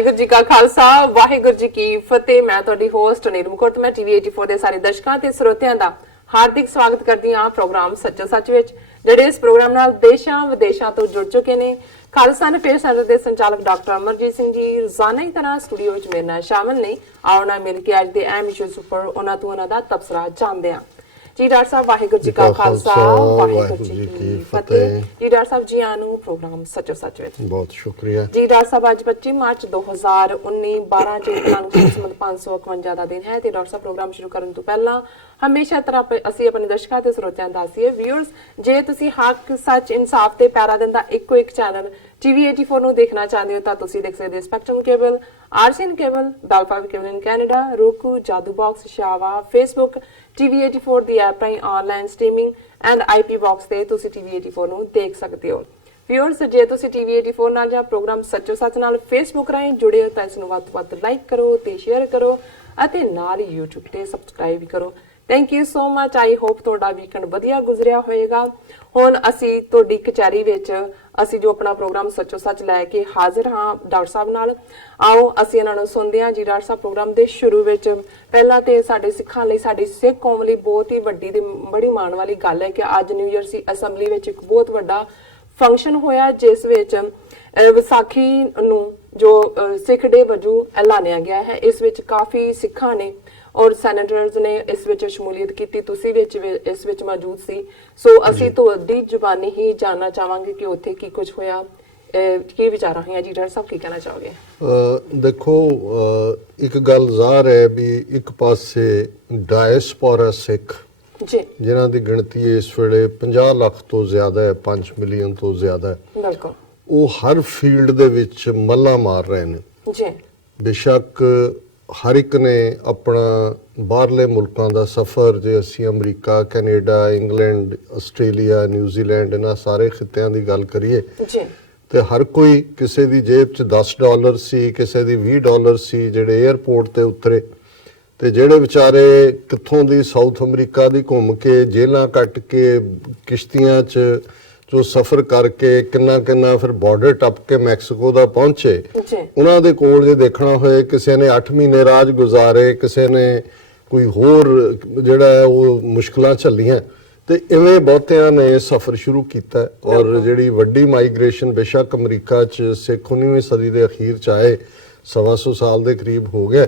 ਵਾਹਿਗੁਰੂ ਜੀ ਕਾ ਖਾਲਸਾ ਵਾਹਿਗੁਰੂ ਜੀ ਕੀ ਫਤਿਹ। ਮੈਂ ਤੁਹਾਡੀ ਹੋਸਟ ਨੀਰਮ ਕੌਰ ਤੇ ਮੈਂ ਟੀਵੀ 84 ਦੇ ਸਾਰੇ ਦਰਸ਼ਕਾਂ ਤੇ ਸਰੋਤਿਆਂ ਦਾ ਹਾਰਦਿਕ ਸਵਾਗਤ ਕਰਦੀ ਹਾਂ ਪ੍ਰੋਗਰਾਮ ਸੱਚੋ ਸੱਚ ਵਿੱਚ, ਜਿਹੜੇ ਇਸ ਪ੍ਰੋਗਰਾਮ ਨਾਲ ਦੇਸ਼ਾਂ ਵਿਦੇਸ਼ਾਂ ਤੋਂ ਜੁੜ ਚੁੱਕੇ ਨੇ। ਖਾਲਸਾ ਅਫੇਅਰ ਸੈਂਟਰ ਦੇ ਸੰਚਾਲਕ ਡਾਕਟਰ ਅਮਰਜੀਤ ਸਿੰਘ ਜੀ ਰੋਜ਼ਾਨਾ ਹੀ ਤਰ੍ਹਾਂ ਸਟੂਡੀਓ ਵਿੱਚ ਮੇਰੇ ਨਾਲ ਸ਼ਾਮਲ ਨੇ। ਆਓ ਨਾ ਮਿਲ ਕੇ ਅੱਜ ਦੇ ਅਹਿਮ ਇਸ਼ੂਜ਼ ਉੱਪਰ ਉਹਨਾਂ ਤੋਂ ਉਹਨਾਂ ਦਾ ਤਬਸਰਾ ਜਾਣਦੇ ਹਾਂ। ਜੀ ਡਾਕਟਰ ਸਾਹਿਬ ਵਾਹਿਗੁਰੂ ਜੀ ਕਾ ਖਾਲਸਾ ਵਾਹਿਗੁਰੂ ਜੀ ਕੀ ਫਤਿਹ। ਜੀ ਡਾਕਟਰ ਸਾਹਿਬ ਜੀ ਆਇਆਂ ਨੂੰ ਪ੍ਰੋਗਰਾਮ ਸੱਚੋ ਸੱਚ ਵਿੱਚ ਬਹੁਤ ਸ਼ੁਕਰੀਆ। ਜੀ ਡਾਕਟਰ ਸਾਹਿਬ ਅੱਜ 25 ਮਾਰਚ 2019 12 ਚੇਤਨਾਨਕ ਸੰਮਤ 551 ਦਾ ਦਿਨ ਹੈ ਤੇ ਡਾਕਟਰ ਸਾਹਿਬ ਪ੍ਰੋਗਰਾਮ ਸ਼ੁਰੂ ਕਰਨ ਤੋਂ ਪਹਿਲਾਂ ਹਮੇਸ਼ਾ ਤਰ੍ਹਾਂ ਅਸੀਂ ਆਪਣੇ ਦਰਸ਼ਕਾਂ ਤੇ ਸਰੋਤਿਆਂ ਨੂੰ ਦੱਸੀਏ ਵੀਅਰਸ, ਜੇ ਤੁਸੀਂ ਹੱਕ ਸੱਚ ਇਨਸਾਫ ਤੇ ਪੈਰਾ ਦਿੰਦਾ ਇੱਕੋ ਇੱਕ ਚੈਨਲ ਟੀਵੀ 84 ਨੂੰ ਦੇਖਣਾ ਚਾਹੁੰਦੇ ਹੋ ਤਾਂ ਤੁਸੀਂ ਦੇਖ ਸਕਦੇ ਹੋ Spectrum cable, RCN cable, Bell Fibe cable in Canada, roku, Jadoo box, ਸ਼ਾਵਾ, ਫੇਸਬੁੱਕ, ਟੀਵੀ 84 ਦੀ ਐਪ ਰਾਹੀਂ online streaming and IP box ਤੇ ਤੁਸੀਂ ਟੀਵੀ 84 ਨੂੰ ਦੇਖ ਸਕਦੇ ਹੋ। ਵੀਅਰਸ, ਜੇ ਤੁਸੀਂ ਟੀਵੀ 84 ਨਾਲ ਜਾਂ ਪ੍ਰੋਗਰਾਮ ਸੱਚੋ ਸੱਚ ਨਾਲ ਫੇਸਬੁੱਕ ਰਾਹੀਂ ਜੁੜੇ ਹੋ ਤਾਂ ਇਸ ਨੂੰ ਵੱਧ ਤੋਂ ਵੱਧ ਲਾਈਕ ਕਰੋ ਤੇ ਸ਼ੇਅਰ ਕਰੋ ਅਤੇ ਨਾਲ ਹੀ YouTube ਤੇ ਸਬਸਕ੍ਰਾਈਬ ਵੀ ਕਰੋ। Thank you so much. I hope ਤੁਹਾਡਾ ਵੀਕਐਂਡ ਵਧੀਆ ਗੁਜ਼ਰਿਆ ਹੋਏਗਾ। ਹੁਣ ਅਸੀਂ ਤੁਹਾਡੀ ਕਚਹਿਰੀ ਵਿੱਚ ਅਸੀਂ ਜੋ ਆਪਣਾ ਪ੍ਰੋਗਰਾਮ ਸੱਚੋ ਸੱਚ ਲੈ ਕੇ ਹਾਜ਼ਰ ਹਾਂ ਡਾਕਟਰ ਸਾਹਿਬ ਨਾਲ। ਆਓ ਅਸੀਂ ਇਹਨਾਂ ਨੂੰ ਸੁਣਦੇ ਹਾਂ। ਜੀ ਡਾਕਟਰ ਸਾਹਿਬ, ਪ੍ਰੋਗਰਾਮ ਦੇ ਸ਼ੁਰੂ ਵਿੱਚ ਪਹਿਲਾਂ ਤੇ ਸਾਡੇ ਸਿੱਖਾਂ ਲਈ, ਸਾਡੀ ਸਿੱਖ ਕੌਮ ਲਈ ਬਹੁਤ ਹੀ ਵੱਡੀ ਤੇ ਬੜੀ ਮਾਣ ਵਾਲੀ ਗੱਲ ਹੈ ਕਿ ਅੱਜ ਨਿਊ ਜਰਸੀ ਅਸੈਂਬਲੀ ਵਿੱਚ ਇੱਕ ਬਹੁਤ ਵੱਡਾ ਫੰਕਸ਼ਨ ਹੋਇਆ ਜਿਸ ਵਿੱਚ ਵਿਸਾਖੀ ਨੂੰ ਜੋ ਸਿੱਖ ਡੇ ਵਜੋਂ ਐਲਾਨਿਆ ਗਿਆ ਹੈ। ਇਸ ਵਿੱਚ ਕਾਫੀ ਸਿੱਖਾਂ ਨੇ ਔਰ ਸੈਨੇਟਰਸ ਨੇ ਇਸ ਵਿੱਚ ਸ਼ਮੂਲੀਅਤ ਕੀਤੀ। ਤੁਸੀਂ ਵਿੱਚ ਇਸ ਵਿੱਚ ਮੌਜੂਦ ਸੀ। ਸੋ ਅਸੀਂ ਤੁਹਾਡੀ ਜ਼ੁਬਾਨੀ ਹੀ ਜਾਨਣਾ ਚਾਹਾਂਗੇ ਕਿ ਉੱਥੇ ਕੀ ਕੁਝ ਹੋਇਆ, ਕੀ ਵਿਚਾਰਾਂ ਹੋਈਆਂ। ਜੀ ਡਾਕਟਰ ਸਾਹਿਬ ਕੀ ਕਹਿਣਾ ਚਾਹੋਗੇ? ਦੇਖੋ, ਇੱਕ ਗੱਲ ਜ਼ਾਹਰ ਹੈ ਵੀ ਇੱਕ ਪਾਸੇ ਡਾਇਸਪੋਰਾ ਸਿੱਖ ਜਿਨ੍ਹਾਂ ਦੀ ਗਿਣਤੀ ਇਸ ਵੇਲੇ 50 ਲੱਖ ਤੋਂ ਜ਼ਿਆਦਾ ਹੈ, 5 ਮਿਲੀਅਨ ਤੋਂ ਜ਼ਿਆਦਾ ਹੈ, ਬਿਲਕੁਲ, ਉਹ ਹਰ ਫੀਲਡ ਦੇ ਵਿੱਚ ਮੱਲਾਂ ਮਾਰ ਰਹੇ ਨੇ। ਜੀ ਬੇਸ਼ੱਕ ਹਰ ਇੱਕ ਨੇ ਆਪਣਾ ਬਾਹਰਲੇ ਮੁਲਕਾਂ ਦਾ ਸਫ਼ਰ, ਜੇ ਅਸੀਂ America, Canada, England, Australia, New Zealand, ਇਹਨਾਂ ਸਾਰੇ ਖਿੱਤਿਆਂ ਦੀ ਗੱਲ ਕਰੀਏ ਤੇ ਹਰ ਕੋਈ ਕਿਸੇ ਦੀ ਜੇਬ 'ਚ $10 ਸੀ, ਕਿਸੇ ਦੀ $20 ਸੀ ਜਿਹੜੇ ਏਅਰਪੋਰਟ ਤੇ ਉਤਰੇ। ਤੇ ਜਿਹੜੇ ਵਿਚਾਰੇ ਕਿੱਥੋਂ ਦੀ ਸਾਊਥ ਅਮਰੀਕਾ ਦੀ ਘੁੰਮ ਕੇ, ਜੇਲਾਂ ਕੱਟ ਕੇ, ਕਿਸ਼ਤੀਆਂ 'ਚ ਜੋ ਸਫ਼ਰ ਕਰਕੇ ਕਿੰਨਾ ਫਿਰ ਬਾਰਡਰ ਟੱਪ ਕੇ ਮੈਕਸੀਕੋ ਦਾ ਪਹੁੰਚੇ, ਉਹਨਾਂ ਦੇ ਕੋਲ ਜੇ ਦੇਖਣਾ ਹੋਏ ਕਿਸੇ ਨੇ 8 ਮਹੀਨੇ ਰਾਜ ਗੁਜ਼ਾਰੇ, ਕਿਸੇ ਨੇ ਕੋਈ ਹੋਰ ਜਿਹੜਾ ਉਹ ਮੁਸ਼ਕਲਾਂ ਝੱਲੀਆਂ, ਤੇ ਇਵੇਂ ਬਹੁਤਿਆਂ ਨੇ ਸਫ਼ਰ ਸ਼ੁਰੂ ਕੀਤਾ। ਔਰ ਜਿਹੜੀ ਵੱਡੀ ਮਾਈਗ੍ਰੇਸ਼ਨ ਬੇਸ਼ੱਕ ਅਮਰੀਕਾ 'ਚ ਸਿੱਖ 19ਵੀਂ ਸਦੀ ਦੇ ਅਖੀਰ 'ਚ ਆਏ, 125 ਸਾਲ ਦੇ ਕਰੀਬ ਹੋ ਗਏ,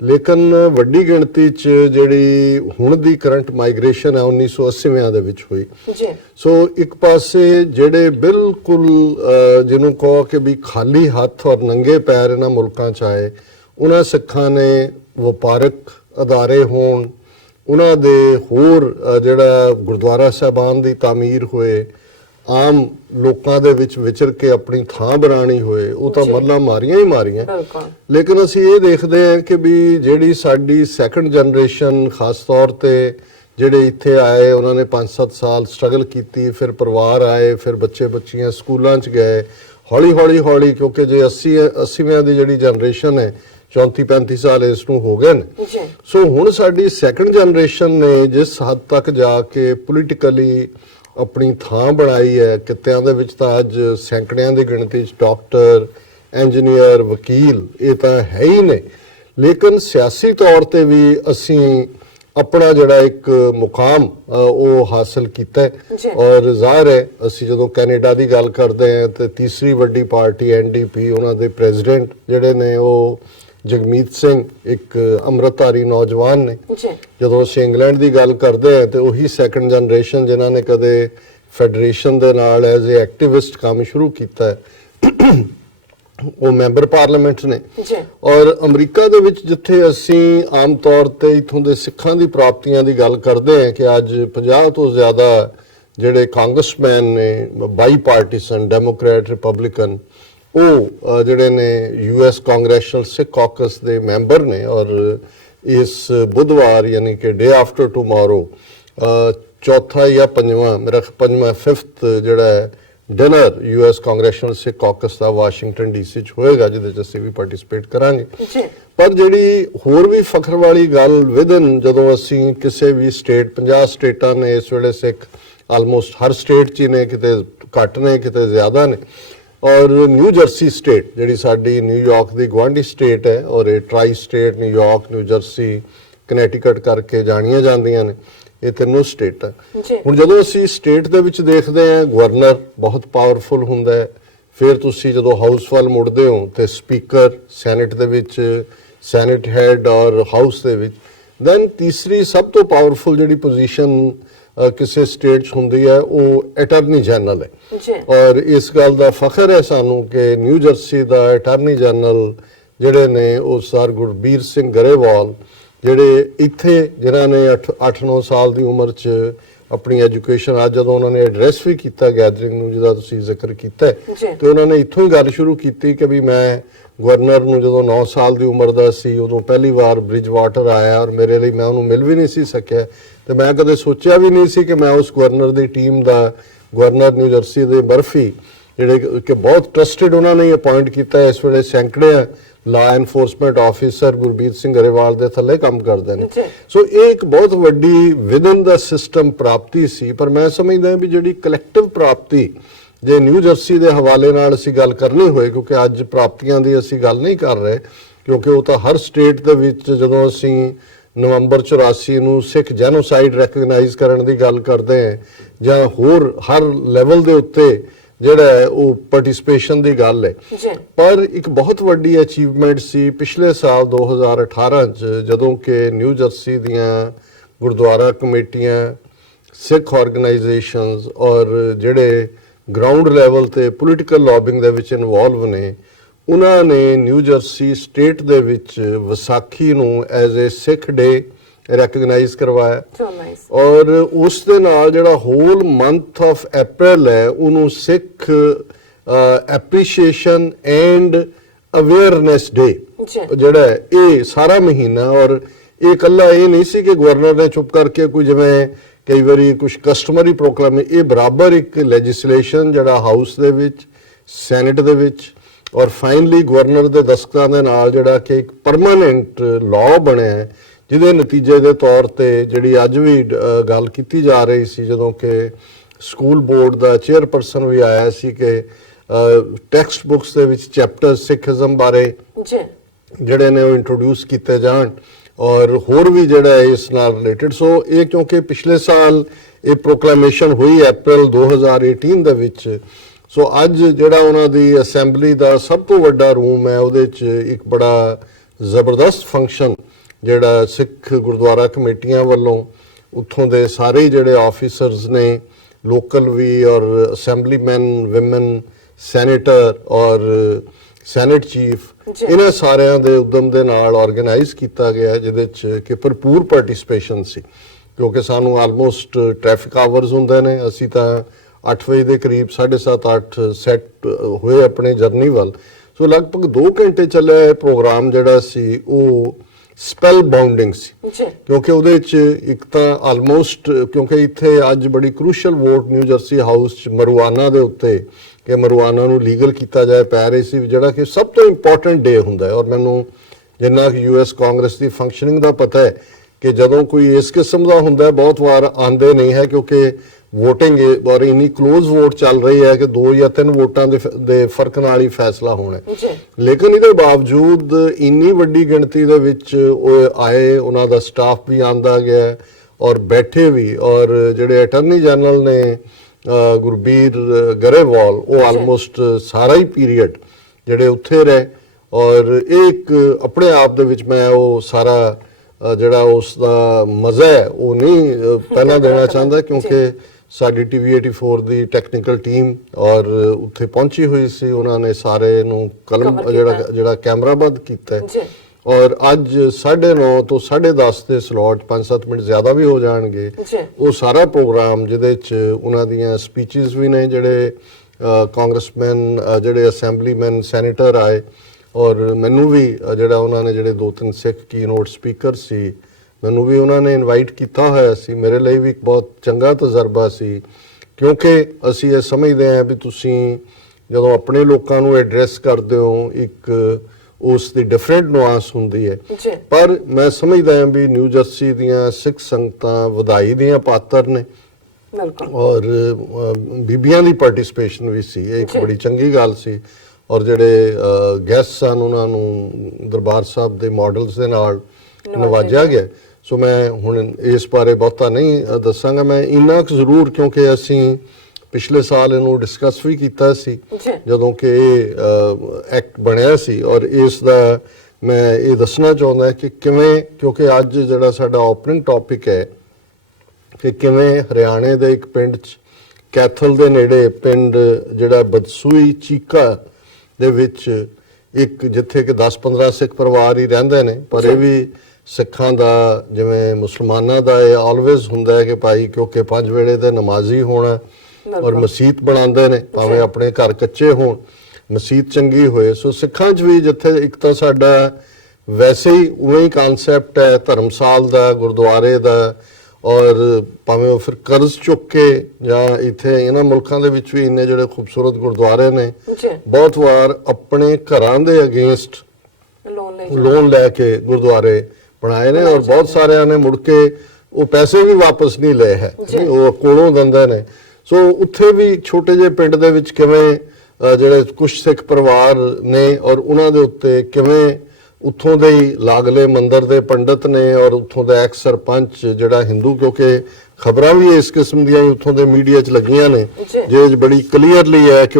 ਲੇਕਿਨ ਵੱਡੀ ਗਿਣਤੀ 'ਚ ਜਿਹੜੀ ਹੁਣ ਦੀ ਕਰੰਟ ਮਾਈਗ੍ਰੇਸ਼ਨ ਹੈ 1980ਵਿਆਂ ਦੇ ਵਿੱਚ ਹੋਈ। ਸੋ ਇੱਕ ਪਾਸੇ ਜਿਹੜੇ ਬਿਲਕੁਲ ਜਿਹਨੂੰ ਕਹੋ ਕਿ ਵੀ ਖਾਲੀ ਹੱਥ ਔਰ ਨੰਗੇ ਪੈਰ ਇਹਨਾਂ ਮੁਲਕਾਂ 'ਚ ਆਏ, ਉਹਨਾਂ ਸਿੱਖਾਂ ਨੇ ਵਪਾਰਕ ਅਦਾਰੇ ਹੋਣ, ਉਹਨਾਂ ਦੇ ਹੋਰ ਜਿਹੜਾ ਗੁਰਦੁਆਰਾ ਸਾਹਿਬਾਨ ਦੀ ਤਾਮੀਰ ਹੋਏ, ਆਮ ਲੋਕਾਂ ਦੇ ਵਿੱਚ ਵਿਚਰ ਕੇ ਆਪਣੀ ਥਾਂ ਬਣਾਣੀ ਹੋਏ, ਉਹ ਤਾਂ ਮੱਲਾਂ ਮਾਰੀਆਂ ਹੀ ਮਾਰੀਆਂ। ਲੇਕਿਨ ਅਸੀਂ ਇਹ ਦੇਖਦੇ ਹਾਂ ਕਿ ਵੀ ਜਿਹੜੀ ਸਾਡੀ ਸੈਕੰਡ ਜਨਰੇਸ਼ਨ, ਖਾਸ ਤੌਰ ਤੇ ਜਿਹੜੇ ਇੱਥੇ ਆਏ, ਉਹਨਾਂ ਨੇ 5-7 ਸਾਲ ਸਟਰਗਲ ਕੀਤੀ, ਫਿਰ ਪਰਿਵਾਰ ਆਏ, ਫਿਰ ਬੱਚੇ ਬੱਚੀਆਂ ਸਕੂਲਾਂ 'ਚ ਗਏ, ਹੌਲੀ ਕਿਉਂਕਿ ਜੇ 80ਵਿਆਂ ਦੀ ਜਿਹੜੀ ਜਨਰੇਸ਼ਨ ਹੈ 34-35 ਸਾਲ ਇਸ ਨੂੰ ਹੋ ਗਏ ਨੇ। ਸੋ ਹੁਣ ਸਾਡੀ ਸੈਕੰਡ ਜਨਰੇਸ਼ਨ ਨੇ ਜਿਸ ਹੱਦ ਤੱਕ ਜਾ ਕੇ ਪੋਲੀਟੀਕਲੀ ਆਪਣੀ ਥਾਂ ਬਣਾਈ ਹੈ, ਕਿੱਤਿਆਂ ਦੇ ਵਿੱਚ ਤਾਂ ਅੱਜ ਸੈਂਕੜਿਆਂ ਦੀ ਗਿਣਤੀ 'ਚ ਡਾਕਟਰ, ਇੰਜੀਨੀਅਰ, ਵਕੀਲ ਇਹ ਤਾਂ ਹੈ ਹੀ ਨੇ, ਲੇਕਿਨ ਸਿਆਸੀ ਤੌਰ ਤੇ ਵੀ ਅਸੀਂ ਆਪਣਾ ਜਿਹੜਾ ਇੱਕ ਮੁਕਾਮ ਉਹ ਹਾਸਲ ਕੀਤਾ ਹੈ। ਔਰ ਜ਼ਾਹਿਰ ਹੈ ਅਸੀਂ ਜਦੋਂ ਕੈਨੇਡਾ ਦੀ ਗੱਲ ਕਰਦੇ ਹਾਂ ਤੇ ਤੀਸਰੀ ਵੱਡੀ ਪਾਰਟੀ NDP, ਉਹਨਾਂ ਦੇ ਪ੍ਰੈਜ਼ੀਡੈਂਟ ਜਿਹੜੇ ਨੇ ਉਹ ਜਗਮੀਤ ਸਿੰਘ, ਇੱਕ ਅੰਮ੍ਰਿਤਧਾਰੀ ਨੌਜਵਾਨ ਨੇ। ਜਦੋਂ ਅਸੀਂ ਇੰਗਲੈਂਡ ਦੀ ਗੱਲ ਕਰਦੇ ਹਾਂ ਤੇ ਉਹੀ ਸੈਕੰਡ ਜਨਰੇਸ਼ਨ ਜਿਨ੍ਹਾਂ ਨੇ ਕਦੇ ਫੈਡਰੇਸ਼ਨ ਦੇ ਨਾਲ ਐਜ਼ ਏ ਐਕਟਿਵਿਸਟ ਕੰਮ ਸ਼ੁਰੂ ਕੀਤਾ ਹੈ, ਉਹ ਮੈਂਬਰ ਪਾਰਲੀਮੈਂਟ ਨੇ। ਔਰ ਅਮਰੀਕਾ ਦੇ ਵਿੱਚ ਜਿੱਥੇ ਅਸੀਂ ਆਮ ਤੌਰ ਤੇ ਇਥੋਂ ਦੇ ਸਿੱਖਾਂ ਦੀ ਪ੍ਰਾਪਤੀਆਂ ਦੀ ਗੱਲ ਕਰਦੇ ਹਾਂ ਕਿ ਅੱਜ 50 ਤੋਂ ਜ਼ਿਆਦਾ ਜਿਹੜੇ ਕਾਂਗਰਸਮੈਨ ਨੇ, ਬਾਈ ਪਾਰਟੀਸਨ, ਡੈਮੋਕ੍ਰੈਟ, ਰਿਪਬਲਿਕਨ, ਉਹ ਜਿਹੜੇ ਨੇ US ਕਾਂਗਰੈਸ਼ਨਲ ਸਿੱਖ ਕਾਕਸ ਦੇ ਮੈਂਬਰ ਨੇ। ਔਰ ਇਸ ਬੁੱਧਵਾਰ ਯਾਨੀ ਕਿ ਡੇ ਆਫਟਰ ਟੂਮਾਰੋ ਚੌਥਾ ਜਾਂ ਪੰਜਵਾਂ, ਮੇਰਾ 5th ਜਿਹੜਾ ਡਿਨਰ US ਕਾਂਗਰੈਸ਼ਨਲ ਸਿੱਖ ਕਾਕਸ ਦਾ ਵਾਸ਼ਿੰਗਟਨ DC 'ਚ ਹੋਏਗਾ, ਜਿਹਦੇ 'ਚ ਅਸੀਂ ਵੀ ਪਾਰਟਿਸਿਪੇਟ ਕਰਾਂਗੇ। ਪਰ ਜਿਹੜੀ ਹੋਰ ਵੀ ਫਖਰ ਵਾਲੀ ਗੱਲ ਵਿਦਨ, ਜਦੋਂ ਅਸੀਂ ਕਿਸੇ ਵੀ ਸਟੇਟ, 50 ਸਟੇਟਾਂ ਨੇ ਇਸ ਵੇਲੇ ਸਿੱਖ, ਆਲਮੋਸਟ ਹਰ ਸਟੇਟ 'ਚ ਹੀ ਨੇ, ਕਿਤੇ ਘੱਟ ਨੇ ਕਿਤੇ ਜ਼ਿਆਦਾ ਨੇ, ਔਰ ਨਿਊ ਜਰਸੀ ਸਟੇਟ ਜਿਹੜੀ ਸਾਡੀ ਨਿਊਯਾਰਕ ਦੀ ਗੁਆਂਢੀ ਸਟੇਟ ਹੈ, ਔਰ ਇਹ tri state New York, New Jersey, Connecticut ਕਰਕੇ ਜਾਣੀਆਂ ਜਾਂਦੀਆਂ ਨੇ, ਇਹ ਤਿੰਨੋਂ ਸਟੇਟ ਹੈ। ਹੁਣ ਜਦੋਂ ਅਸੀਂ ਸਟੇਟ ਦੇ ਵਿੱਚ ਦੇਖਦੇ ਹਾਂ, ਗਵਰਨਰ ਬਹੁਤ ਪਾਵਰਫੁਲ ਹੁੰਦਾ ਹੈ। ਫਿਰ ਤੁਸੀਂ ਜਦੋਂ ਹਾਊਸ ਵੱਲ ਮੁੜਦੇ ਹੋ ਤੇ ਸਪੀਕਰ ਸੈਨੇਟ ਦੇ ਵਿੱਚ, ਸੈਨੇਟ ਹੈਡ ਔਰ ਹਾਊਸ ਦੇ ਵਿੱਚ। ਦੈਨ ਤੀਸਰੀ ਸਭ ਤੋਂ ਪਾਵਰਫੁਲ ਜਿਹੜੀ ਪੋਜੀਸ਼ਨ ਕਿਸੇ ਸਟੇਟ 'ਚ ਹੁੰਦੀ ਹੈ ਉਹ ਅਟਾਰਨੀ ਜਨਰਲ ਹੈ। ਔਰ ਇਸ ਗੱਲ ਦਾ ਫਖਰ ਹੈ ਸਾਨੂੰ ਕਿ ਨਿਊ ਜਰਸੀ ਦਾ ਅਟਾਰਨੀ ਜਨਰਲ ਜਿਹੜੇ ਨੇ ਉਹ ਸਰ ਗੁਰਬੀਰ ਸਿੰਘ ਗਰੇਵਾਲ, ਜਿਹੜੇ ਇੱਥੇ ਜਿਨ੍ਹਾਂ ਨੇ 8-9 ਸਾਲ ਦੀ ਉਮਰ 'ਚ ਆਪਣੀ ਐਜੂਕੇਸ਼ਨ, ਅੱਜ ਜਦੋਂ ਉਹਨਾਂ ਨੇ ਐਡਰੈਸ ਵੀ ਕੀਤਾ ਗੈਦਰਿੰਗ ਨੂੰ ਜਿਹਦਾ ਤੁਸੀਂ ਜ਼ਿਕਰ ਕੀਤਾ, ਤੇ ਉਹਨਾਂ ਨੇ ਇੱਥੋਂ ਹੀ ਗੱਲ ਸ਼ੁਰੂ ਕੀਤੀ ਕਿ ਵੀ ਮੈਂ ਗਵਰਨਰ ਨੂੰ ਜਦੋਂ 9 ਸਾਲ ਦੀ ਉਮਰ ਦਾ ਸੀ ਉਦੋਂ ਪਹਿਲੀ ਵਾਰ ਬ੍ਰਿਜ ਵਾਟਰ ਆਇਆ ਔਰ ਮੇਰੇ ਲਈ, ਮੈਂ ਉਹਨੂੰ ਮਿਲ ਵੀ ਨਹੀਂ ਸੀ ਸਕਿਆ ਤੇ ਮੈਂ ਕਦੇ ਸੋਚਿਆ ਵੀ ਨਹੀਂ ਸੀ ਕਿ ਮੈਂ ਉਸ ਗਵਰਨਰ ਦੀ ਟੀਮ ਦਾ, ਗਵਰਨਰ ਨਿਊ ਜਰਸੀ ਦੇ ਮਰਫੀ, ਜਿਹੜੇ ਕਿ ਬਹੁਤ ਟਰਸਟਡ ਉਹਨਾਂ ਨੇ ਅਪਾਇੰਟ ਕੀਤਾ, ਇਸ ਵੇਲੇ ਸੈਂਕੜੇ ਲਾ ਐਨਫੋਰਸਮੈਂਟ ਆਫੀਸਰ ਗੁਰਬੀਰ ਸਿੰਘ ਗਰੇਵਾਲ ਦੇ ਥੱਲੇ ਕੰਮ ਕਰਦੇ ਨੇ। ਸੋ ਇਹ ਇੱਕ ਬਹੁਤ ਵੱਡੀ ਵਿਦਨ ਦਾ ਸਿਸਟਮ ਪ੍ਰਾਪਤੀ ਸੀ। ਪਰ ਮੈਂ ਸਮਝਦਾ ਵੀ ਜਿਹੜੀ ਕਲੈਕਟਿਵ ਪ੍ਰਾਪਤੀ ਜੇ ਨਿਊ ਜਰਸੀ ਦੇ ਹਵਾਲੇ ਨਾਲ ਅਸੀਂ ਗੱਲ ਕਰਨੀ ਹੋਏ, ਕਿਉਂਕਿ ਅੱਜ ਪ੍ਰਾਪਤੀਆਂ ਦੀ ਅਸੀਂ ਗੱਲ ਨਹੀਂ ਕਰ ਰਹੇ, ਕਿਉਂਕਿ ਉਹ ਤਾਂ ਹਰ ਸਟੇਟ ਦੇ ਵਿੱਚ ਜਦੋਂ ਅਸੀਂ ਨਵੰਬਰ 84 ਨੂੰ ਸਿੱਖ ਜੈਨੋਸਾਈਡ ਰੈਕਗਨਾਈਜ਼ ਕਰਨ ਦੀ ਗੱਲ ਕਰਦੇ ਹਾਂ ਜਾਂ ਹੋਰ ਹਰ ਲੈਵਲ ਦੇ ਉੱਤੇ ਜਿਹੜਾ ਹੈ ਉਹ ਪਾਰਟਿਸਿਪੇਸ਼ਨ ਦੀ ਗੱਲ ਹੈ। ਪਰ ਇੱਕ ਬਹੁਤ ਵੱਡੀ ਅਚੀਵਮੈਂਟ ਸੀ ਪਿਛਲੇ ਸਾਲ 2018 ਚ, ਜਦੋਂ ਕਿ ਨਿਊ ਜਰਸੀ ਦੀਆਂ ਗੁਰਦੁਆਰਾ ਕਮੇਟੀਆਂ, ਸਿੱਖ ਆਰਗੇਨਾਈਜੇਸ਼ਨਸ ਔਰ ਜਿਹੜੇ ਗਰਾਊਂਡ ਲੈਵਲ ਤੇ ਪੋਲੀਟੀਕਲ ਲੌਬਿੰਗ ਦੇ ਵਿੱਚ ਇਨਵੋਲਵ ਨੇ, ਉਹਨਾਂ ਨੇ ਨਿਊ ਜਰਸੀ ਸਟੇਟ ਦੇ ਵਿੱਚ ਵਿਸਾਖੀ ਨੂੰ as a Sikh day recognise ਕਰਵਾਇਆ। ਔਰ ਉਸ ਦੇ ਨਾਲ ਜਿਹੜਾ ਹੋਲ ਮੰਥ ਆਫ ਅਪ੍ਰੈਲ ਹੈ ਉਹਨੂੰ ਸਿੱਖ ਐਪਰੀਸ਼ੀਏਸ਼ਨ ਐਂਡ ਅਵੇਅਰਨੈਸ ਡੇ ਜਿਹੜਾ ਹੈ, ਇਹ ਸਾਰਾ ਮਹੀਨਾ। ਔਰ ਇਹ ਇਕੱਲਾ ਇਹ ਨਹੀਂ ਸੀ ਕਿ ਗਵਰਨਰ ਨੇ ਚੁੱਪ ਕਰਕੇ ਕੋਈ ਜਿਵੇਂ ਕਈ ਵਾਰੀ ਕੁਝ ਕਸਟਮਰੀ ਪ੍ਰੋਕਲਾਮ, ਇਹ ਬਰਾਬਰ ਇੱਕ ਲੈਜਿਸਲੇਸ਼ਨ ਜਿਹੜਾ ਹਾਊਸ ਦੇ ਵਿੱਚ, ਸੈਨੇਟ ਦੇ ਵਿੱਚ ਔਰ ਫਾਈਨਲੀ ਗਵਰਨਰ ਦੇ ਦਸਤਖਤਾਂ ਦੇ ਨਾਲ ਜਿਹੜਾ ਕਿ ਇੱਕ ਪਰਮਾਨੈਂਟ ਲਾਅ ਬਣਿਆ ਹੈ, ਜਿਹਦੇ ਨਤੀਜੇ ਦੇ ਤੌਰ ਤੇ ਜਿਹੜੀ ਅੱਜ ਵੀ ਗੱਲ ਕੀਤੀ ਜਾ ਰਹੀ ਸੀ, ਜਦੋਂ ਕਿ ਸਕੂਲ ਬੋਰਡ ਦਾ ਚੇਅਰਪਰਸਨ ਵੀ ਆਇਆ ਸੀ ਕਿ ਟੈਕਸਟ ਬੁੱਕਸ ਦੇ ਵਿੱਚ ਚੈਪਟਰ ਸਿੱਖੀਜ਼ਮ ਬਾਰੇ ਜਿਹੜੇ ਨੇ ਉਹ ਇੰਟਰੋਡਿਊਸ ਕੀਤੇ ਜਾਣ ਔਰ ਹੋਰ ਵੀ ਜਿਹੜਾ ਇਸ ਨਾਲ ਰਿਲੇਟਡ। ਸੋ ਇਹ ਕਿਉਂਕਿ ਪਿਛਲੇ ਸਾਲ ਇਹ ਪ੍ਰੋਕਲੇਮੇਸ਼ਨ ਹੋਈ ਅਪ੍ਰੈਲ 2018 ਦੇ ਵਿੱਚ, ਸੋ ਅੱਜ ਜਿਹੜਾ ਉਹਨਾਂ ਦੀ ਅਸੈਂਬਲੀ ਦਾ ਸਭ ਤੋਂ ਵੱਡਾ ਰੂਮ ਹੈ, ਉਹਦੇ 'ਚ ਇੱਕ ਬੜਾ ਜ਼ਬਰਦਸਤ ਫੰਕਸ਼ਨ ਜਿਹੜਾ ਸਿੱਖ ਗੁਰਦੁਆਰਾ ਕਮੇਟੀਆਂ ਵੱਲੋਂ, ਉੱਥੋਂ ਦੇ ਸਾਰੇ ਜਿਹੜੇ ਆਫੀਸਰਸ ਨੇ, ਲੋਕਲ ਵੀ ਔਰ ਅਸੈਂਬਲੀਮੈਨ, ਵਿਮਨ, ਸੈਨੇਟਰ ਔਰ ਸੈਨੇਟ ਚੀਫ, ਇਹਨਾਂ ਸਾਰਿਆਂ ਦੇ ਉਦਮ ਦੇ ਨਾਲ ਆਰਗੇਨਾਈਜ਼ ਕੀਤਾ ਗਿਆ, ਜਿਹਦੇ 'ਚ ਕਿ ਭਰਪੂਰ ਪਾਰਟਿਸਿਪੇਸ਼ਨ ਸੀ। ਕਿਉਂਕਿ ਸਾਨੂੰ ਆਲਮੋਸਟ ਟ੍ਰੈਫਿਕ ਆਵਰਸ ਹੁੰਦੇ ਨੇ, ਅਸੀਂ ਤਾਂ 8 ਵਜੇ ਦੇ ਕਰੀਬ 7:30-8 ਸੈੱਟ ਹੋਏ ਆਪਣੇ ਜਰਨੀ ਵੱਲ। ਸੋ ਲਗਭਗ 2 ਘੰਟੇ ਚੱਲਿਆ ਇਹ ਪ੍ਰੋਗਰਾਮ ਜਿਹੜਾ ਸੀ ਉਹ ਸਪੈਲ ਬਾਉਂਡਿੰਗ ਸੀ, ਕਿਉਂਕਿ ਉਹਦੇ 'ਚ ਇੱਕ ਤਾਂ ਆਲਮੋਸਟ, ਕਿਉਂਕਿ ਇੱਥੇ ਅੱਜ ਬੜੀ crucial vote new jersey house 'ਚ ਮਰਵਾਨਾ ਦੇ ਉੱਤੇ ਕਿ ਮਰਵਾਨਾ ਨੂੰ ਲੀਗਲ ਕੀਤਾ ਜਾਏ ਪੈ ਰਹੀ ਸੀ, ਜਿਹੜਾ ਕਿ ਸਭ ਤੋਂ ਇੰਪੋਰਟੈਂਟ ਡੇ ਹੁੰਦਾ ਹੈ। ਔਰ ਮੈਨੂੰ ਜਿੰਨਾ ਕਿ US ਕਾਂਗਰਸ ਦੀ ਫੰਕਸ਼ਨਿੰਗ ਦਾ ਪਤਾ ਹੈ ਕਿ ਜਦੋਂ ਕੋਈ ਇਸ ਕਿਸਮ ਦਾ ਹੁੰਦਾ ਬਹੁਤ ਵਾਰ ਆਉਂਦੇ ਨਹੀਂ ਹੈ, ਕਿਉਂਕਿ ਵੋਟਿੰਗ ਔਰ ਇੰਨੀ ਕਲੋਜ਼ ਵੋਟ ਚੱਲ ਰਹੀ ਹੈ ਕਿ 2 ਜਾਂ 3 ਵੋਟਾਂ ਦੇ ਫਰਕ ਨਾਲ ਹੀ ਫੈਸਲਾ ਹੋਣਾ। ਲੇਕਿਨ ਇਹਦੇ ਬਾਵਜੂਦ ਇੰਨੀ ਵੱਡੀ ਗਿਣਤੀ ਦੇ ਵਿੱਚ ਉਹ ਆਏ, ਉਹਨਾਂ ਦਾ ਸਟਾਫ ਵੀ ਆਂਦਾ ਗਿਆ ਔਰ ਬੈਠੇ ਵੀ, ਔਰ ਜਿਹੜੇ ਅਟਾਰਨੀ ਜਨਰਲ ਨੇ ਗੁਰਬੀਰ ਗਰੇਵਾਲ, ਉਹ ਆਲਮੋਸਟ ਸਾਰਾ ਹੀ ਪੀਰੀਅਡ ਜਿਹੜੇ ਉੱਥੇ ਰਹੇ। ਔਰ ਇਹ ਇੱਕ ਆਪਣੇ ਆਪ ਦੇ ਵਿੱਚ ਮੈਂ ਉਹ ਸਾਰਾ ਜਿਹੜਾ ਉਸ ਦਾ ਮਜ਼ਾ ਹੈ ਉਹ ਨਹੀਂ ਪਹਿਲਾਂ ਦੇਣਾ ਚਾਹੁੰਦਾ, ਕਿਉਂਕਿ ਸਾਡੀ TV 84 ਦੀ ਟੈਕਨੀਕਲ ਟੀਮ ਔਰ ਉੱਥੇ ਪਹੁੰਚੀ ਹੋਈ ਸੀ, ਉਹਨਾਂ ਨੇ ਸਾਰੇ ਨੂੰ ਕਲਮ ਜਿਹੜਾ ਕੈਮਰਾਬੰਦ ਕੀਤਾ। ਔਰ ਅੱਜ 9:30 ਤੋਂ 10:30 ਦੇ ਸਲੋਟ 5-7 ਮਿੰਟ ਜ਼ਿਆਦਾ ਵੀ ਹੋ ਜਾਣਗੇ, ਉਹ ਸਾਰਾ ਪ੍ਰੋਗਰਾਮ ਜਿਹਦੇ 'ਚ ਉਹਨਾਂ ਦੀਆਂ ਸਪੀਚਸ ਵੀ ਨੇ, ਜਿਹੜੇ ਕਾਂਗਰਸਮੈਨ, ਜਿਹੜੇ ਅਸੈਂਬਲੀਮੈਨ, ਸੈਨੇਟਰ ਆਏ, ਔਰ ਮੈਨੂੰ ਵੀ ਜਿਹੜਾ ਉਹਨਾਂ ਨੇ ਜਿਹੜੇ 2-3 ਸਿੱਖ ਕੀਨੋਟ ਸਪੀਕਰ ਸੀ, ਮੈਨੂੰ ਵੀ ਉਹਨਾਂ ਨੇ ਇਨਵਾਈਟ ਕੀਤਾ ਹੋਇਆ ਸੀ। ਮੇਰੇ ਲਈ ਵੀ ਇੱਕ ਬਹੁਤ ਚੰਗਾ ਤਜਰਬਾ ਸੀ, ਕਿਉਂਕਿ ਅਸੀਂ ਇਹ ਸਮਝਦੇ ਹਾਂ ਵੀ ਤੁਸੀਂ ਜਦੋਂ ਆਪਣੇ ਲੋਕਾਂ ਨੂੰ ਐਡਰੈਸ ਕਰਦੇ ਹੋ, ਇੱਕ ਉਸ ਦੀ ਡਿਫਰੈਂਟ ਨੁਆਂਸ ਹੁੰਦੀ ਹੈ। ਪਰ ਮੈਂ ਸਮਝਦਾ ਹਾਂ ਵੀ ਨਿਊ ਜਰਸੀ ਦੀਆਂ ਸਿੱਖ ਸੰਗਤਾਂ ਵਧਾਈ ਦੀਆਂ ਪਾਤਰ ਨੇ, ਔਰ ਬੀਬੀਆਂ ਦੀ ਪਾਰਟਿਸਿਪੇਸ਼ਨ ਵੀ ਸੀ, ਇਹ ਇੱਕ ਬੜੀ ਚੰਗੀ ਗੱਲ ਸੀ। ਔਰ ਜਿਹੜੇ ਗੈਸਟ ਸਨ ਉਹਨਾਂ ਨੂੰ ਦਰਬਾਰ ਸਾਹਿਬ ਦੇ ਮਾਡਲਸ ਦੇ ਨਾਲ ਨਵਾਜਿਆ ਗਿਆ। ਸੋ ਮੈਂ ਹੁਣ ਇਸ ਬਾਰੇ ਬਹੁਤਾ ਨਹੀਂ ਦੱਸਾਂਗਾ, ਮੈਂ ਇੰਨਾ ਕੁ ਜ਼ਰੂਰ, ਕਿਉਂਕਿ ਅਸੀਂ ਪਿਛਲੇ ਸਾਲ ਇਹਨੂੰ ਡਿਸਕਸ ਵੀ ਕੀਤਾ ਸੀ ਜਦੋਂ ਕਿ ਇਹ ਐਕਟ ਬਣਿਆ ਸੀ। ਔਰ ਇਸ ਦਾ ਮੈਂ ਇਹ ਦੱਸਣਾ ਚਾਹੁੰਦਾ ਕਿ ਕਿਵੇਂ, ਕਿਉਂਕਿ ਅੱਜ ਜਿਹੜਾ ਸਾਡਾ ਓਪਨਿੰਗ ਟੌਪਿਕ ਹੈ ਕਿ ਕਿਵੇਂ ਹਰਿਆਣੇ ਦੇ ਇੱਕ ਪਿੰਡ 'ਚ ਕੈਥਲ ਦੇ ਨੇੜੇ ਪਿੰਡ ਜਿਹੜਾ ਬਦਸੂਈ ਚੀਕਾ ਦੇ ਵਿੱਚ ਇੱਕ, ਜਿੱਥੇ ਕਿ 10-15 ਸਿੱਖ ਪਰਿਵਾਰ ਹੀ ਰਹਿੰਦੇ ਨੇ, ਪਰ ਇਹ ਵੀ ਸਿੱਖਾਂ ਦਾ ਜਿਵੇਂ ਮੁਸਲਮਾਨਾਂ ਦਾ ਇਹ ਆਲਵੇਜ਼ ਹੁੰਦਾ ਹੈ ਕਿ ਭਾਈ ਕਿਉਂਕਿ 5 ਵੇਲੇ ਦੇ ਨਮਾਜ਼ੀ ਹੋਣਾ ਔਰ ਮਸਜਿਦ ਬਣਾਉਂਦੇ ਨੇ, ਭਾਵੇਂ ਆਪਣੇ ਘਰ ਕੱਚੇ ਹੋਣ, ਮਸਜਿਦ ਚੰਗੀ ਹੋਏ। ਸੋ ਸਿੱਖਾਂ 'ਚ ਵੀ ਜਿੱਥੇ ਇੱਕ ਤਾਂ ਸਾਡਾ ਵੈਸੇ ਹੀ ਉਵੇਂ ਹੀ ਕਨਸੈਪਟ ਹੈ ਧਰਮਸਾਲ ਦਾ, ਗੁਰਦੁਆਰੇ ਦਾ, ਔਰ ਭਾਵੇਂ ਉਹ ਫਿਰ ਕਰਜ਼ ਚੁੱਕ ਕੇ ਜਾਂ ਇੱਥੇ ਇਹਨਾਂ ਮੁਲਕਾਂ ਦੇ ਵਿੱਚ ਵੀ ਇੰਨੇ ਜਿਹੜੇ ਖੂਬਸੂਰਤ ਗੁਰਦੁਆਰੇ ਨੇ, ਬਹੁਤ ਵਾਰ ਆਪਣੇ ਘਰਾਂ ਦੇ ਅਗੇਂਸਟ ਲੋਨ ਲੈ ਕੇ ਗੁਰਦੁਆਰੇ ਬਣਾਏ ਨੇ, ਔਰ ਬਹੁਤ ਸਾਰਿਆਂ ਨੇ ਮੁੜ ਕੇ ਉਹ ਪੈਸੇ ਵੀ ਵਾਪਸ ਨਹੀਂ ਲਏ ਹੈ, ਉਹ ਕੋਲੋਂ ਦਿੰਦੇ ਨੇ। ਸੋ ਉੱਥੇ ਵੀ ਛੋਟੇ ਜਿਹੇ ਪਿੰਡ ਦੇ ਵਿੱਚ ਕਿਵੇਂ ਜਿਹੜੇ ਕੁਝ ਸਿੱਖ ਪਰਿਵਾਰ ਨੇ ਔਰ ਉਹਨਾਂ ਦੇ ਉੱਤੇ ਕਿਵੇਂ ਉੱਥੋਂ ਦੇ ਹੀ ਲਾਗਲੇ ਮੰਦਿਰ ਦੇ ਪੰਡਤ ਨੇ ਔਰ ਉੱਥੋਂ ਦਾ ਐਕਸ ਸਰਪੰਚ ਜਿਹੜਾ ਹਿੰਦੂ, ਕਿਉਂਕਿ ਖਬਰਾਂ ਵੀ ਇਸ ਕਿਸਮ ਦੀਆਂ ਹੀ ਉੱਥੋਂ ਦੇ ਮੀਡੀਆ 'ਚ ਲੱਗੀਆਂ ਨੇ, ਜੇ ਬੜੀ ਕਲੀਅਰਲੀ ਹੈ ਕਿ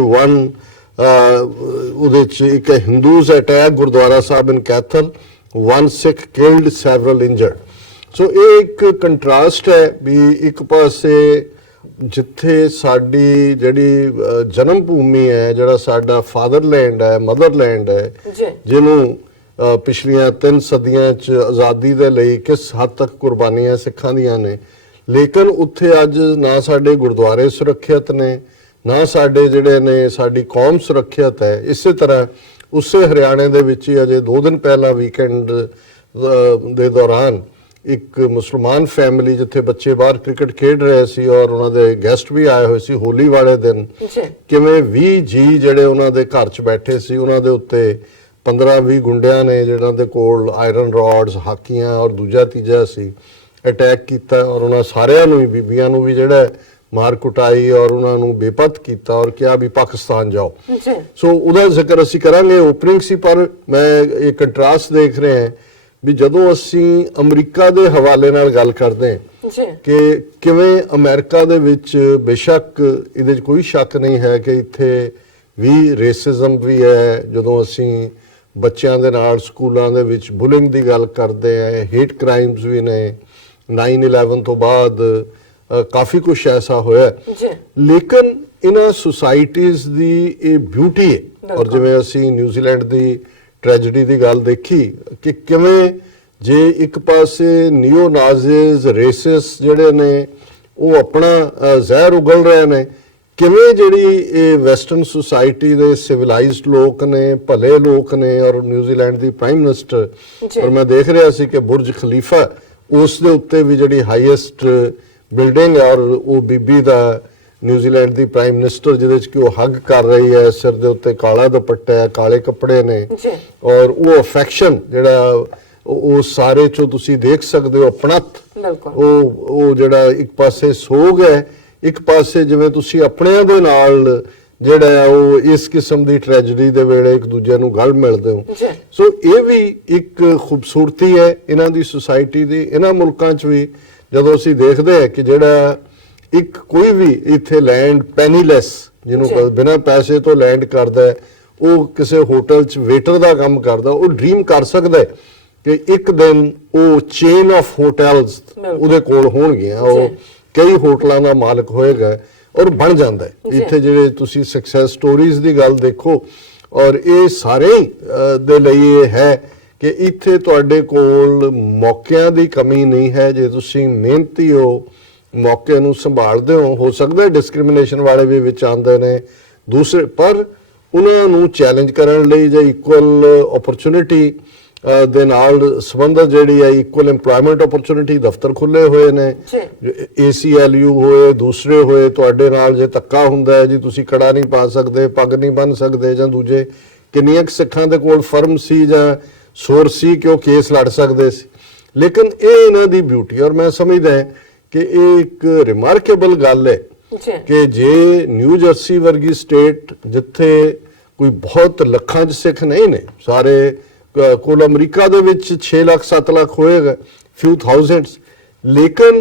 ਉਹਦੇ 'ਚ ਇੱਕ ਹਿੰਦੂਜ਼ ਅਟੈਕ ਗੁਰਦੁਆਰਾ ਸਾਹਿਬ ਇਨ ਕੈਥਲ, 1 ਸਿੱਖ ਕਿਲਡ, ਸੈਵਰਲ ਇੰਜਰਡ। ਸੋ ਇਹ ਇੱਕ ਕੰਟਰਾਸਟ ਹੈ ਵੀ ਇੱਕ ਪਾਸੇ ਜਿੱਥੇ ਸਾਡੀ ਜਿਹੜੀ ਜਨਮ ਭੂਮੀ ਹੈ, ਜਿਹੜਾ ਸਾਡਾ ਫਾਦਰਲੈਂਡ ਹੈ, ਮਦਰਲੈਂਡ ਹੈ, ਜਿਹਨੂੰ ਪਿਛਲੀਆਂ 3 ਸਦੀਆਂ 'ਚ ਆਜ਼ਾਦੀ ਦੇ ਲਈ ਕਿਸ ਹੱਦ ਤੱਕ ਕੁਰਬਾਨੀਆਂ ਸਿੱਖਾਂ ਦੀਆਂ ਨੇ, ਲੇਕਿਨ ਉੱਥੇ ਅੱਜ ਨਾ ਸਾਡੇ ਗੁਰਦੁਆਰੇ ਸੁਰੱਖਿਅਤ ਨੇ, ਨਾ ਸਾਡੇ ਜਿਹੜੇ ਨੇ ਸਾਡੀ ਕੌਮ ਸੁਰੱਖਿਅਤ ਹੈ। ਇਸੇ ਤਰ੍ਹਾਂ ਉਸੇ ਹਰਿਆਣੇ ਦੇ ਵਿੱਚ ਹੀ ਅਜੇ 2 ਦਿਨ ਪਹਿਲਾਂ ਵੀਕਐਂਡ ਦੇ ਦੌਰਾਨ ਇੱਕ ਮੁਸਲਮਾਨ ਫੈਮਿਲੀ, ਜਿੱਥੇ ਬੱਚੇ ਬਾਹਰ ਕ੍ਰਿਕਟ ਖੇਡ ਰਹੇ ਸੀ ਔਰ ਉਹਨਾਂ ਦੇ ਗੈਸਟ ਵੀ ਆਏ ਹੋਏ ਸੀ ਹੋਲੀ ਵਾਲੇ ਦਿਨ, ਕਿਵੇਂ 20 ਜੀ ਜਿਹੜੇ ਉਹਨਾਂ ਦੇ ਘਰ 'ਚ ਬੈਠੇ ਸੀ, ਉਹਨਾਂ ਦੇ ਉੱਤੇ 15-20 ਗੁੰਡਿਆਂ ਨੇ ਜਿਹਨਾਂ ਦੇ ਕੋਲ ਆਇਰਨ ਰੋਡਸ, ਹਾਕੀਆਂ ਔਰ ਦੂਜਾ ਤੀਜਾ ਸੀ, ਅਟੈਕ ਕੀਤਾ ਔਰ ਉਹਨਾਂ ਸਾਰਿਆਂ ਨੂੰ ਹੀ, ਬੀਬੀਆਂ ਨੂੰ ਵੀ ਜਿਹੜਾ ਮਾਰ ਕੁਟਾਈ ਔਰ ਉਹਨਾਂ ਨੂੰ ਬੇਪਤ ਕੀਤਾ ਔਰ ਕਿਹਾ ਵੀ ਪਾਕਿਸਤਾਨ ਜਾਓ। ਸੋ ਉਹਦਾ ਜ਼ਿਕਰ ਅਸੀਂ ਕਰਾਂਗੇ, ਓਪਨਿੰਗ ਸੀ, ਪਰ ਮੈਂ ਇਹ ਕੰਟਰਾਸਟ ਦੇਖ ਰਹੇ ਹਾਂ ਵੀ ਜਦੋਂ ਅਸੀਂ ਅਮਰੀਕਾ ਦੇ ਹਵਾਲੇ ਨਾਲ ਗੱਲ ਕਰਦੇ ਹਾਂ ਕਿ ਕਿਵੇਂ ਅਮਰੀਕਾ ਦੇ ਵਿੱਚ, ਬੇਸ਼ੱਕ ਇਹਦੇ 'ਚ ਕੋਈ ਸ਼ੱਕ ਨਹੀਂ ਹੈ ਕਿ ਇੱਥੇ ਵੀ ਰੇਸਿਜ਼ਮ ਵੀ ਹੈ, ਜਦੋਂ ਅਸੀਂ ਬੱਚਿਆਂ ਦੇ ਨਾਲ ਸਕੂਲਾਂ ਦੇ ਵਿੱਚ ਬੁਲਿੰਗ ਦੀ ਗੱਲ ਕਰਦੇ ਆ, ਹੇਟ ਕ੍ਰਾਈਮਸ ਵੀ ਨੇ, 9/11 ਤੋਂ ਬਾਅਦ ਕਾਫੀ ਕੁਝ ਐਸਾ ਹੋਇਆ, ਲੇਕਿਨ ਇਹਨਾਂ ਸੁਸਾਇਟੀਜ਼ ਦੀ ਇਹ ਬਿਊਟੀ ਹੈ। ਔਰ ਜਿਵੇਂ ਅਸੀਂ ਨਿਊਜ਼ੀਲੈਂਡ ਦੀ ਟ੍ਰੈਜੇਡੀ ਦੀ ਗੱਲ ਦੇਖੀ ਕਿ ਕਿਵੇਂ ਜੇ ਇੱਕ ਪਾਸੇ ਨਿਓ ਨਾਜ਼ੀਜ਼, ਰੇਸਿਸ ਜਿਹੜੇ ਨੇ ਉਹ ਆਪਣਾ ਜ਼ਹਿਰ ਉਗਲ ਰਹੇ ਨੇ, ਕਿਵੇਂ ਜਿਹੜੀ ਇਹ ਵੈਸਟਰਨ ਸੁਸਾਇਟੀ ਦੇ ਸਿਵਲਾਈਜ਼ਡ ਲੋਕ ਨੇ, ਭਲੇ ਲੋਕ ਨੇ, ਔਰ ਨਿਊਜ਼ੀਲੈਂਡ ਦੀ ਪ੍ਰਾਈਮ ਮਿਨਿਸਟਰ, ਔਰ ਮੈਂ ਦੇਖ ਰਿਹਾ ਸੀ ਕਿ ਬੁਰਜ ਖਲੀਫਾ, ਉਸ ਦੇ ਉੱਤੇ ਵੀ ਜਿਹੜੀ ਹਾਈਐਸਟ ਬਿਲਡਿੰਗ ਹੈ ਔਰ ਉਹ ਬੀਬੀ ਦਾ ਨਿਊਜ਼ੀਲੈਂਡ ਦੀ ਪ੍ਰਾਈਮ ਮਿਨਿਸਟਰ ਜਿਹਦੇ 'ਚ ਕਿ ਉਹ ਹੱਗ ਕਰ ਰਹੀ ਹੈ, ਸਿਰ ਦੇ ਉੱਤੇ ਕਾਲਾ ਦੁਪੱਟਾ ਹੈ, ਕਾਲੇ ਕੱਪੜੇ ਨੇ, ਔਰ ਉਹ ਅਫੈਕਸ਼ਨ ਜਿਹੜਾ ਉਹ ਸਾਰੇ 'ਚੋਂ ਤੁਸੀਂ ਦੇਖ ਸਕਦੇ ਹੋ, ਆਪਣਤ, ਉਹ ਜਿਹੜਾ ਇੱਕ ਪਾਸੇ ਸੋਗ ਹੈ, ਇੱਕ ਪਾਸੇ ਜਿਵੇਂ ਤੁਸੀਂ ਆਪਣਿਆਂ ਦੇ ਨਾਲ ਜਿਹੜਾ ਉਹ ਇਸ ਕਿਸਮ ਦੀ ਟ੍ਰੈਜੇਡੀ ਦੇ ਵੇਲੇ ਇੱਕ ਦੂਜੇ ਨੂੰ ਗਲ ਮਿਲਦੇ ਹੋ। ਸੋ ਇਹ ਵੀ ਇੱਕ ਖੂਬਸੂਰਤੀ ਹੈ ਇਹਨਾਂ ਦੀ ਸੁਸਾਇਟੀ ਦੀ। ਇਹਨਾਂ ਮੁਲਕਾਂ 'ਚ ਵੀ ਜਦੋਂ ਅਸੀਂ ਦੇਖਦੇ ਹਾਂ ਕਿ ਜਿਹੜਾ ਇੱਕ ਕੋਈ ਵੀ ਇੱਥੇ ਲੈਂਡ ਪੈਨੀਲੈਸ, ਜਿਹਨੂੰ ਬਿਨਾਂ ਪੈਸੇ ਤੋਂ ਲੈਂਡ ਕਰਦਾ, ਉਹ ਕਿਸੇ ਹੋਟਲ 'ਚ ਵੇਟਰ ਦਾ ਕੰਮ ਕਰਦਾ, ਉਹ ਡ੍ਰੀਮ ਕਰ ਸਕਦਾ ਕਿ ਇੱਕ ਦਿਨ ਉਹ ਚੇਨ ਆਫ ਹੋਟਲਸ ਉਹਦੇ ਕੋਲ ਹੋਣਗੀਆਂ, ਉਹ ਕਈ ਹੋਟਲਾਂ ਦਾ ਮਾਲਕ ਹੋਏਗਾ ਔਰ ਬਣ ਜਾਂਦਾ ਹੈ। ਇੱਥੇ ਜਿਹੜੇ ਤੁਸੀਂ ਸਕਸੈਸ ਸਟੋਰੀਜ਼ ਦੀ ਗੱਲ ਦੇਖੋ, ਔਰ ਇਹ ਸਾਰੇ ਦੇ ਲਈ ਇਹ ਹੈ ਕਿ ਇੱਥੇ ਤੁਹਾਡੇ ਕੋਲ ਮੌਕਿਆਂ ਦੀ ਕਮੀ ਨਹੀਂ ਹੈ। ਜੇ ਤੁਸੀਂ ਮਿਹਨਤੀ ਹੋ, ਮੌਕੇ ਨੂੰ ਸੰਭਾਲਦੇ ਹੋ ਸਕਦਾ ਡਿਸਕ੍ਰਿਮੀਨੇਸ਼ਨ ਵਾਲੇ ਵੀ ਵਿੱਚ ਆਉਂਦੇ ਨੇ ਦੂਸਰੇ, ਪਰ ਉਹਨਾਂ ਨੂੰ ਚੈਲੰਜ ਕਰਨ ਲਈ ਜਾਂ ਇਕੁਅਲ ਓਪਰਚੁਨਿਟੀ ਦੇ ਨਾਲ ਸੰਬੰਧਿਤ ਜਿਹੜੀ ਹੈ ਇਕੁਅਲ ਏਮਪਲੋਇਮੈਂਟ ਓਪਰਚੁਨਿਟੀ ਦਫ਼ਤਰ ਖੁੱਲੇ ਹੋਏ ਨੇ, ACLU ਹੋਏ, ਦੂਸਰੇ ਹੋਏ, ਤੁਹਾਡੇ ਨਾਲ ਜੇ ਧੱਕਾ ਹੁੰਦਾ ਹੈ ਜੀ ਤੁਸੀਂ ਕੜਾ ਨਹੀਂ ਪਾ ਸਕਦੇ, ਪੱਗ ਨਹੀਂ ਬੰਨ੍ਹ ਸਕਦੇ, ਜਾਂ ਦੂਜੇ ਕਿੰਨੀਆਂ ਸਿੱਖਾਂ ਦੇ ਕੋਲ ਫਰਮ ਸੀ ਜਾਂ ਸੋਰਸ ਸੀ ਕਿ ਉਹ ਕੇਸ ਲੜ ਸਕਦੇ ਸੀ। ਲੇਕਿਨ ਇਹ ਇਹਨਾਂ ਦੀ ਬਿਊਟੀ, ਔਰ ਮੈਂ ਸਮਝਦਾ ਕਿ ਇਹ ਇੱਕ ਰਿਮਾਰਕੇਬਲ ਗੱਲ ਹੈ ਕਿ ਜੇ ਨਿਊ ਜਰਸੀ ਵਰਗੀ ਸਟੇਟ ਜਿੱਥੇ ਕੋਈ ਬਹੁਤ ਲੱਖਾਂ 'ਚ ਸਿੱਖ ਨਹੀਂ ਨੇ, ਸਾਰੇ ਕੁੱਲ ਅਮਰੀਕਾ ਦੇ ਵਿੱਚ 6 ਲੱਖ 7 ਲੱਖ ਹੋਏਗਾ, ਫਿਊ ਥਾਊਜ਼ੈਂਡਸ, ਲੇਕਿਨ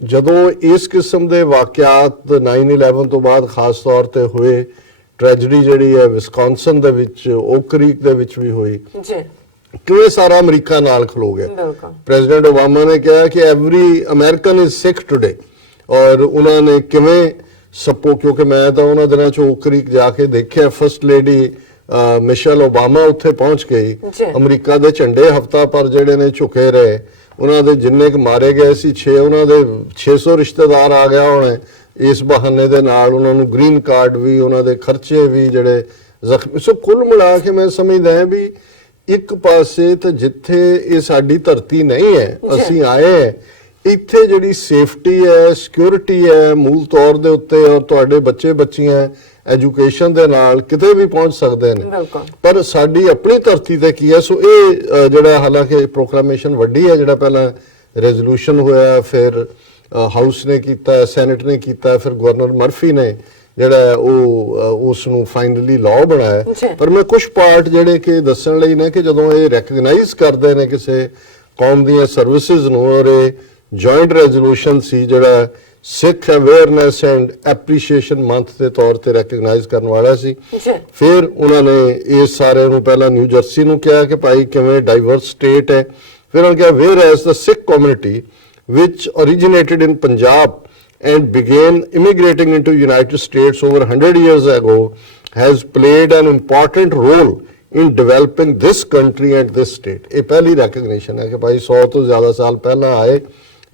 ਜਦੋਂ ਇਸ ਕਿਸਮ ਦੇ ਵਾਕਿਆਤ 9/11 ਤੋਂ ਬਾਅਦ ਖਾਸ ਤੌਰ ਤੇ ਹੋਏ, ਟ੍ਰੈਜਡੀ ਜਿਹੜੀ ਹੈ ਵਿਸਕੌਨਸਨ ਦੇ ਵਿੱਚ, ਓਕ ਕ੍ਰੀਕ ਦੇ ਵਿੱਚ ਵੀ ਹੋਈ, ਕਿਵੇਂ ਸਾਰਾ ਅਮਰੀਕਾ ਨਾਲ ਖਲੋ ਗਿਆ। ਪ੍ਰੈਜ਼ੀਡੈਂਟ ਓਬਾਮਾ ਨੇ ਕਿਹਾ ਕਿ every American is Sikh today, ਔਰ ਉਹਨਾਂ ਨੇ ਕਿਵੇਂ ਸਪੋ, ਕਿਉਂਕਿ ਮੈਂ ਤਾਂ ਉਹਨਾਂ ਦਿਨਾਂ 'ਚ ਓਕ ਕ੍ਰੀਕ ਜਾ ਕੇ ਦੇਖਿਆ, ਫਸਟ ਲੇਡੀ ਮਿਸ਼ੇਲ ਓਬਾਮਾ ਉੱਥੇ ਪਹੁੰਚ ਗਈ, ਅਮਰੀਕਾ ਦੇ ਝੰਡੇ ਹਫ਼ਤਾ ਪਰ ਜਿਹੜੇ ਨੇ ਝੁਕੇ ਰਹੇ, ਉਹਨਾਂ ਦੇ ਜਿੰਨੇ ਕੁ ਮਾਰੇ ਗਏ ਸੀ ਉਹਨਾਂ ਦੇ 600 ਰਿਸ਼ਤੇਦਾਰ ਆ ਗਿਆ ਹੋਣੇ ਇਸ ਬਹਾਨੇ ਦੇ ਨਾਲ, ਉਹਨਾਂ ਨੂੰ ਗ੍ਰੀਨ ਕਾਰਡ ਵੀ, ਉਹਨਾਂ ਦੇ ਖਰਚੇ ਵੀ ਜਿਹੜੇ ਜ਼ਖਮੀ। ਸੋ ਕੁੱਲ ਮਿਲਾ ਕੇ ਮੈਂ ਸਮਝਦਾ ਹਾਂ ਵੀ ਇੱਕ ਪਾਸੇ ਤਾਂ ਜਿੱਥੇ ਇਹ ਸਾਡੀ ਧਰਤੀ ਨਹੀਂ ਹੈ, ਅਸੀਂ ਆਏ ਹੈ, ਇੱਥੇ ਜਿਹੜੀ ਸੇਫਟੀ ਹੈ, ਸਿਕਿਉਰਿਟੀ ਹੈ ਮੂਲ ਤੌਰ ਦੇ ਉੱਤੇ, ਔਰ ਤੁਹਾਡੇ ਬੱਚੇ ਬੱਚੀਆਂ ਐਜੂਕੇਸ਼ਨ ਦੇ ਨਾਲ ਕਿਤੇ ਵੀ ਪਹੁੰਚ ਸਕਦੇ ਨੇ, ਪਰ ਸਾਡੀ ਆਪਣੀ ਧਰਤੀ ਤੇ ਕੀ ਹੈ। ਸੋ ਇਹ ਜਿਹੜਾ ਹਾਲਾਂਕਿ ਪ੍ਰੋਕਲਾਮੇਸ਼ਨ ਵੱਡੀ ਹੈ, ਜਿਹੜਾ ਪਹਿਲਾਂ ਰੈਜ਼ੋਲੂਸ਼ਨ ਹੋਇਆ, ਫਿਰ ਹਾਊਸ ਨੇ ਕੀਤਾ, ਸੈਨੇਟ ਨੇ ਕੀਤਾ, ਫਿਰ ਗਵਰਨਰ ਮਰਫੀ ਨੇ ਜਿਹੜਾ ਉਹ ਉਸ ਨੂੰ ਫਾਈਨਲੀ ਲਾਅ ਬਣਾਇਆ। ਪਰ ਮੈਂ ਕੁਝ ਪਾਰਟ ਜਿਹੜੇ ਕਿ ਦੱਸਣ ਲਈ ਨੇ ਕਿ ਜਦੋਂ ਇਹ ਰੈਕਗਨਾਈਜ਼ ਕਰਦੇ ਨੇ ਕਿਸੇ ਕੌਮ ਦੀਆਂ ਸਰਵਿਸਿਜ਼ ਨੂੰ, ਔਰ ਇਹ ਜੁਆਇੰਟ ਰੈਜ਼ੋਲੂਸ਼ਨ ਸੀ ਜਿਹੜਾ ਸਿੱਖ ਅਵੇਅਰਨੈਸ ਐਂਡ ਐਪਰੀਸ਼ੀਏਸ਼ਨ ਮੰਥ ਦੇ ਤੌਰ ਤੇ ਰੈਕਗਨਾਈਜ਼ ਕਰਨ ਵਾਲਾ ਸੀ। ਫਿਰ ਉਹਨਾਂ ਨੇ ਇਸ ਸਾਰੇ ਨੂੰ ਪਹਿਲਾਂ ਨਿਊ ਜਰਸੀ ਨੂੰ ਕਿਹਾ ਕਿ ਭਾਈ ਕਿਵੇਂ ਡਾਈਵਰਸ ਸਟੇਟ ਹੈ, ਫਿਰ ਉਹਨਾਂ ਕਿਹਾ whereas the Sikh community which originated in Punjab and began immigrating into United States over 100 years ago has played an important role in developing this country and this state। ਇਹ ਪਹਿਲੀ recognition ਹੈ ਕਿ ਭਾਈ 100 ਤੋਂ ਜ਼ਿਆਦਾ ਸਾਲ ਪਹਿਲਾਂ ਆਏ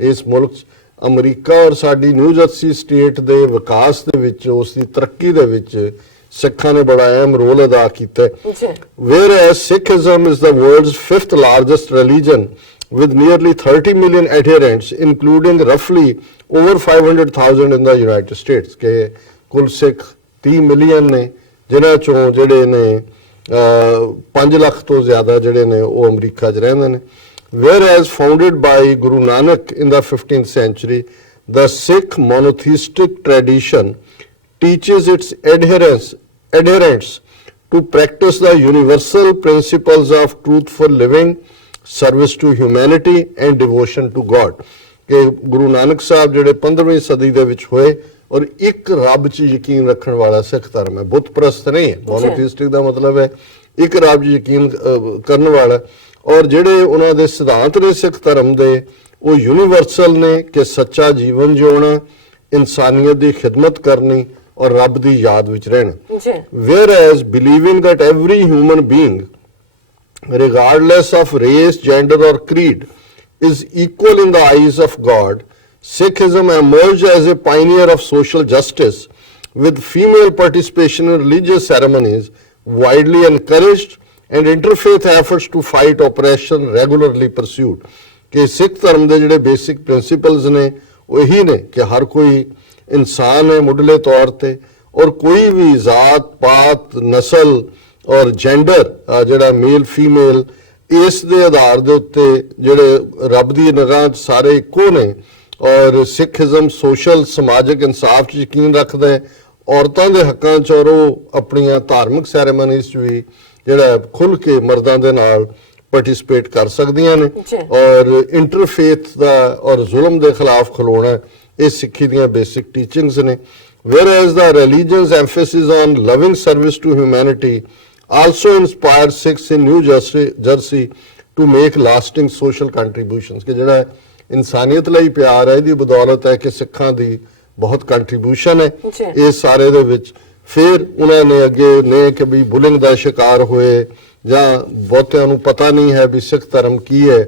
ਇਸ ਮੁਲਕ 'ਚ, ਅਮਰੀਕਾ ਔਰ ਸਾਡੀ ਨਿਊ ਜਰਸੀ ਸਟੇਟ ਦੇ ਵਿਕਾਸ ਦੇ ਵਿੱਚ, ਉਸ ਦੀ ਤਰੱਕੀ ਦੇ ਵਿੱਚ ਸਿੱਖਾਂ ਨੇ ਬੜਾ ਅਹਿਮ ਰੋਲ ਅਦਾ ਕੀਤਾ ਹੈ। Whereas Sikhism is the world's 5th largest religion with nearly 30 million adherents, including roughly over 500,000 in the United States, ਕਿ ਕੁੱਲ ਸਿੱਖ 30 ਮਿਲੀਅਨ ਨੇ, ਜਿਨ੍ਹਾਂ ਚੋਂ ਜਿਹੜੇ ਨੇ 5 ਲੱਖ ਤੋਂ ਜ਼ਿਆਦਾ ਜਿਹੜੇ ਨੇ ਉਹ ਅਮਰੀਕਾ 'ਚ ਰਹਿੰਦੇ ਨੇ। Whereas founded by Guru Nanak in the 15th century, the Sikh monotheistic tradition teaches its adherents to practice the universal principles of truthful living, service to humanity and devotion to God. ਕਿ ਗੁਰੂ ਨਾਨਕ ਸਾਹਿਬ ਜਿਹੜੇ 15ਵੀਂ ਸਦੀ ਦੇ ਵਿੱਚ ਹੋਏ, ਔਰ ਇੱਕ ਰੱਬ 'ਚ ਯਕੀਨ ਰੱਖਣ ਵਾਲਾ ਸਿੱਖ ਧਰਮ ਹੈ, ਬੁੱਤ ਪ੍ਰਸਤ ਨਹੀਂ ਹੈ। ਮੋਨੋਥੀਸਟਿਕ ਦਾ ਮਤਲਬ ਹੈ ਇੱਕ ਰੱਬ 'ਚ ਯਕੀਨ ਕਰਨ ਵਾਲਾ, ਔਰ ਜਿਹੜੇ ਉਹਨਾਂ ਦੇ ਸਿਧਾਂਤ ਨੇ ਸਿੱਖ ਧਰਮ ਦੇ ਉਹ ਯੂਨੀਵਰਸਲ ਨੇ ਕਿ ਸੱਚਾ ਜੀਵਨ ਜਿਉਣਾ, ਇਨਸਾਨੀਅਤ ਦੀ ਖਿਦਮਤ ਕਰਨੀ ਔਰ ਰੱਬ ਦੀ ਯਾਦ ਵਿੱਚ ਰਹਿਣਾ। Whereas believing that every human being regardless of race, gender or creed, is equal in the eyes of God, Sikhism emerged as a pioneer of social justice, with female participation in religious ceremonies widely encouraged and interfaith efforts to fight oppression regularly pursued। ਕਿ ਸਿੱਖ ਧਰਮ ਦੇ ਜਿਹੜੇ basic principals ਨੇ ਉਹ ਇਹੀ ਨੇ ਕਿ ਹਰ ਕੋਈ ਇਨਸਾਨ ਹੈ ਮੁੱਢਲੇ ਤੌਰ ਤੇ, ਔਰ ਕੋਈ ਵੀ ਜ਼ਾਤ ਪਾਤ ਨਸਲ ਔਰ ਜੈਂਡਰ ਜਿਹੜਾ ਮੇਲ ਫੀਮੇਲ, ਇਸ ਦੇ ਆਧਾਰ ਦੇ ਉੱਤੇ ਜਿਹੜੇ ਰੱਬ ਦੀ ਨਿਗਾਹ 'ਚ ਸਾਰੇ ਇੱਕੋ ਨੇ। ਔਰ ਸਿੱਖਿਜ਼ਮ ਸੋਸ਼ਲ ਸਮਾਜਿਕ ਇਨਸਾਫ 'ਚ ਯਕੀਨ ਰੱਖਦਾ ਹੈ, ਔਰਤਾਂ ਦੇ ਹੱਕਾਂ 'ਚ, ਔਰ ਉਹ ਆਪਣੀਆਂ ਧਾਰਮਿਕ ਸੈਰੇਮਨੀਜ਼ 'ਚ ਵੀ ਜਿਹੜਾ ਖੁੱਲ੍ਹ ਕੇ ਮਰਦਾਂ ਦੇ ਨਾਲ ਪਾਰਟਿਸਿਪੇਟ ਕਰ ਸਕਦੀਆਂ ਨੇ। ਔਰ ਇੰਟਰਫੇਥ ਦਾ ਔਰ ਜ਼ੁਲਮ ਦੇ ਖਿਲਾਫ ਖਲੋਣਾ ਇਹ ਸਿੱਖੀ ਦੀਆਂ ਬੇਸਿਕ ਟੀਚਿੰਗਸ ਨੇ। Whereas the religion's emphasis on loving service to humanity also inspired Sikhs in New Jersey to make lasting social contributions। ਕਿ ਜਿਹੜਾ ਇਨਸਾਨੀਅਤ ਲਈ ਪਿਆਰ ਹੈ, ਇਹਦੀ ਬਦੌਲਤ ਹੈ ਕਿ ਸਿੱਖਾਂ ਦੀ ਬਹੁਤ ਕੰਟਰੀਬਿਊਸ਼ਨ ਹੈ ਇਸ ਸਾਰੇ ਦੇ ਵਿੱਚ। ਫਿਰ ਉਹਨਾਂ ਨੇ ਅੱਗੇ ਨੇ ਕਿ ਵੀ ਬੁਲਿੰਗ ਦਾ ਸ਼ਿਕਾਰ ਹੋਏ, ਜਾਂ ਬਹੁਤਿਆਂ ਨੂੰ ਪਤਾ ਨਹੀਂ ਹੈ ਵੀ ਸਿੱਖ ਧਰਮ ਕੀ ਹੈ,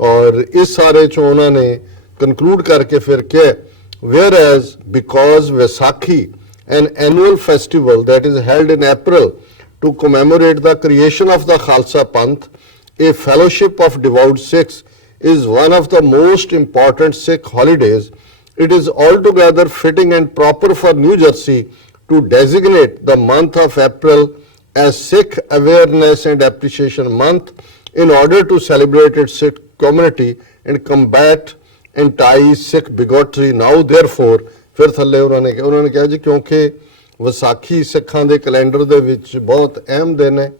ਔਰ ਇਸ ਸਾਰੇ 'ਚੋਂ ਉਹਨਾਂ ਨੇ ਕਨਕਲੂਡ ਕਰਕੇ ਫਿਰ ਕਿਹਾ whereas because Vaisakhi, an annual festival that is held in April to commemorate the creation of the Khalsa Panth, a fellowship of devout Sikhs, is one of the most important Sikh holidays, it is altogether fitting and proper for New Jersey to designate the month of April as Sikh Awareness and Appreciation Month in order to celebrate its Sikh community and combat anti Sikh bigotry now therefore ਫਿਰ ਥੱਲੇ ਉਹਨਾਂ ਨੇ ਕਿਹਾ ਜੀ ਕਿਉਂਕਿ ਵਿਸਾਖੀ ਸਿੱਖਾਂ ਦੇ calendar ਦੇ ਵਿੱਚ ਬਹੁਤ ਅਹਿਮ ਦਿਨ ਹੈ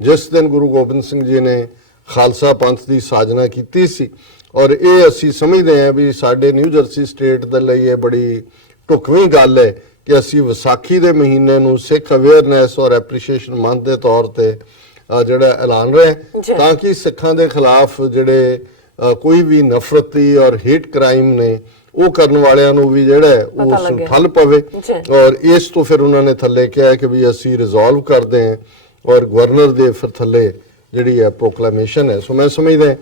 ਜਿਸ ਦਿਨ ਗੁਰੂ ਗੋਬਿੰਦ ਸਿੰਘ ਜੀ ਨੇ ਖਾਲਸਾ ਪੰਥ ਦੀ ਸਾਜਨਾ ਕੀਤੀ ਸੀ ਔਰ ਇਹ ਅਸੀਂ ਸਮਝਦੇ ਹਾਂ ਵੀ ਸਾਡੇ ਨਿਊ ਜਰਸੀ ਸਟੇਟ ਦੇ ਲਈ ਇਹ ਬੜੀ ਢੁਕਵੀਂ ਗੱਲ ਹੈ ਕਿ ਅਸੀਂ ਵਿਸਾਖੀ ਦੇ ਮਹੀਨੇ ਨੂੰ ਸਿੱਖ ਅਵੇਅਰਨੈਸ ਔਰ ਐਪਰੀਸ਼ੀਏਸ਼ਨ ਮੰਥ ਦੇ ਤੌਰ ਤੇ ਜਿਹੜਾ ਐਲਾਨ ਰਿਹਾ ਤਾਂ ਕਿ ਸਿੱਖਾਂ ਦੇ ਖਿਲਾਫ ਜਿਹੜੇ ਕੋਈ ਵੀ ਨਫ਼ਰਤੀ ਔਰ ਹੇਟ ਕ੍ਰਾਈਮ ਨੇ ਉਹ ਕਰਨ ਵਾਲਿਆਂ ਨੂੰ ਵੀ ਜਿਹੜਾ ਉਸ ਠੱਲ ਪਵੇ ਔਰ ਇਸ ਤੋਂ ਫਿਰ ਉਹਨਾਂ ਨੇ ਥੱਲੇ ਕਿਹਾ ਕਿ ਵੀ ਅਸੀਂ ਰਿਜ਼ੋਲਵ ਕਰਦੇ ਹਾਂ ਔਰ ਗਵਰਨਰ ਦੇ ਫਿਰ ਥੱਲੇ ਜਿਹੜੀ ਹੈ ਪ੍ਰੋਕਲੇਮੇਸ਼ਨ ਹੈ ਸੋ ਮੈਂ ਸਮਝਦਾ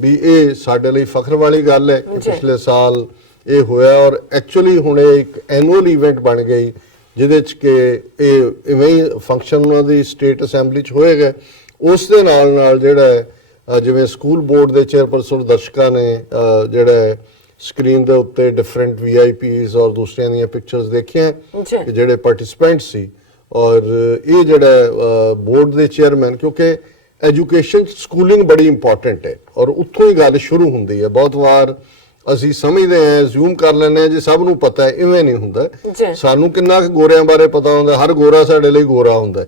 ਵੀ ਇਹ ਸਾਡੇ ਲਈ ਫਖਰ ਵਾਲੀ ਗੱਲ ਹੈ ਕਿ ਪਿਛਲੇ ਸਾਲ ਇਹ ਹੋਇਆ ਔਰ ਐਕਚੁਅਲੀ ਹੁਣ ਇਹ ਇੱਕ ਐਨੂਅਲ ਇਵੈਂਟ ਬਣ ਗਈ ਜਿਹਦੇ ਚ ਕਿ ਇਹ ਇਵੇਂ ਹੀ ਫੰਕਸ਼ਨ ਉਹਨਾਂ ਦੀ ਸਟੇਟ ਅਸੈਂਬਲੀ ਚ ਹੋਏਗਾ ਉਸ ਦੇ ਨਾਲ ਜਿਹੜਾ ਜਿਵੇਂ ਸਕੂਲ ਬੋਰਡ ਦੇ ਚੇਅਰਪਰਸਨ ਦਰਸ਼ਕਾਂ ਨੇ ਜਿਹੜਾ ਸਕਰੀਨ ਦੇ ਉੱਤੇ ਡਿਫਰੈਂਟ VIPs ਔਰ ਦੂਸਰਿਆਂ ਦੀਆਂ ਪਿਕਚਰਸ ਦੇਖੀਆਂ ਕਿ ਜਿਹੜੇ ਪਾਰਟਿਸਿਪੈਂਟ ਸੀ ਔਰ ਇਹ ਜਿਹੜਾ ਬੋਰਡ ਦੇ ਚੇਅਰਮੈਨ ਕਿਉਂਕਿ ਐਜੂਕੇਸ਼ਨ ਸਕੂਲਿੰਗ ਬੜੀ ਇੰਪੋਰਟੈਂਟ ਹੈ ਔਰ ਉੱਥੋਂ ਹੀ ਗੱਲ ਸ਼ੁਰੂ ਹੁੰਦੀ ਹੈ ਬਹੁਤ ਵਾਰ ਅਸੀਂ ਸਮਝਦੇ ਹਾਂ ਜ਼ੂਮ ਕਰ ਲੈਂਦੇ ਹਾਂ ਜੀ ਸਭ ਨੂੰ ਪਤਾ ਹੈ ਇਵੇਂ ਨਹੀਂ ਹੁੰਦਾ ਸਾਨੂੰ ਕਿੰਨਾ ਕੁ ਗੋਰਿਆਂ ਬਾਰੇ ਪਤਾ ਹੁੰਦਾ ਹਰ ਗੋਰਾ ਸਾਡੇ ਲਈ ਗੋਰਾ ਹੁੰਦਾ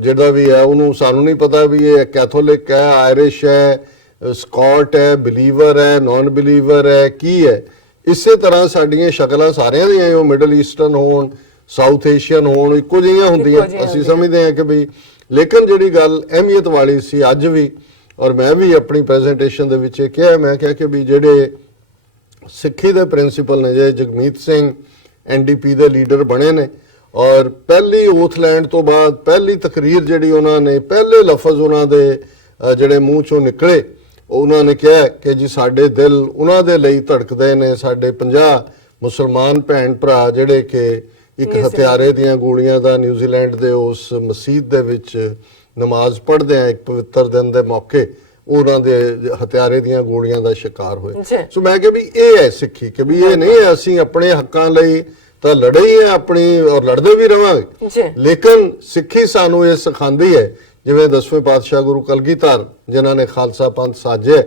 ਜਿਹੜਾ ਵੀ ਹੈ ਉਹਨੂੰ ਸਾਨੂੰ ਨਹੀਂ ਪਤਾ ਵੀ ਇਹ ਕੈਥੋਲਿਕ ਹੈ ਆਇਰਿਸ਼ ਹੈ ਸਕਾਟ ਹੈ ਬਿਲੀਵਰ ਹੈ ਨਾਨ ਬਿਲੀਵਰ ਹੈ ਕੀ ਹੈ ਇਸੇ ਤਰ੍ਹਾਂ ਸਾਡੀਆਂ ਸ਼ਕਲਾਂ ਸਾਰਿਆਂ ਦੀਆਂ ਉਹ ਮਿਡਲ ਈਸਟਰਨ ਹੋਣ ਸਾਊਥ ਏਸ਼ੀਅਨ ਹੋਣ ਇੱਕੋ ਜਿਹੀਆਂ ਹੁੰਦੀਆਂ ਅਸੀਂ ਸਮਝਦੇ ਹਾਂ ਕਿ ਵੀ ਲੇਕਿਨ ਜਿਹੜੀ ਗੱਲ ਅਹਿਮੀਅਤ ਵਾਲੀ ਸੀ ਅੱਜ ਵੀ ਔਰ ਮੈਂ ਵੀ ਆਪਣੀ ਪ੍ਰੈਜੈਂਟੇਸ਼ਨ ਦੇ ਵਿੱਚ ਇਹ ਕਿਹਾ ਮੈਂ ਕਿਹਾ ਕਿ ਵੀ ਜਿਹੜੇ ਸਿੱਖੀ ਦੇ ਪ੍ਰਿੰਸੀਪਲ ਨੇ ਜੇ ਜਗਮੀਤ ਸਿੰਘ NDP ਦੇ ਲੀਡਰ ਬਣੇ ਨੇ ਔਰ ਪਹਿਲੀ ਓਥ ਲੈਂਡ ਤੋਂ ਬਾਅਦ ਪਹਿਲੀ ਤਕਰੀਰ ਜਿਹੜੀ ਉਹਨਾਂ ਨੇ ਪਹਿਲੇ ਲਫ਼ਜ਼ ਉਹਨਾਂ ਦੇ ਜਿਹੜੇ ਮੂੰਹ ਚੋਂ ਨਿਕਲੇ ਉਹਨਾਂ ਨੇ ਕਿਹਾ ਕਿ ਜੀ ਸਾਡੇ ਦਿਲ ਉਹਨਾਂ ਦੇ ਲਈ ਧੜਕਦੇ ਨੇ ਸਾਡੇ 50 ਮੁਸਲਮਾਨ ਭੈਣ ਭਰਾ ਜਿਹੜੇ ਕਿ ਇੱਕ ਹਥਿਆਰੇ ਦੀਆਂ ਗੋਲੀਆਂ ਦਾ ਨਿਊਜ਼ੀਲੈਂਡ ਦੇ ਉਸ ਮਸਜਿਦ ਦੇ ਵਿੱਚ ਨਮਾਜ਼ ਪੜ੍ਹਦੇ ਆ ਇੱਕ ਪਵਿੱਤਰ ਦਿਨ ਦੇ ਮੌਕੇ ਉਹਨਾਂ ਦੇ ਹਥਿਆਰੇ ਦੀਆਂ ਗੋਲੀਆਂ ਦਾ ਸ਼ਿਕਾਰ ਹੋਏ ਸੋ ਮੈਂ ਕਿਹਾ ਵੀ ਇਹ ਹੈ ਸਿੱਖੀ ਕਿ ਵੀ ਇਹ ਨਹੀਂ ਅਸੀਂ ਆਪਣੇ ਹੱਕਾਂ ਲਈ ਤਾਂ ਲੜੇ ਹੀ ਹੈ ਆਪਣੀ ਔਰ ਲੜਦੇ ਵੀ ਰਵਾਂਗੇ ਲੇਕਿਨ ਸਿੱਖੀ ਸਾਨੂੰ ਇਹ ਸਿਖਾਉਂਦੀ ਹੈ ਜਿਵੇਂ 10ਵੇਂ ਪਾਤਸ਼ਾਹ ਗੁਰੂ ਕਲਗੀਧਰ ਜਿਨ੍ਹਾਂ ਨੇ ਖਾਲਸਾ ਪੰਥ ਸਾਜਿਆ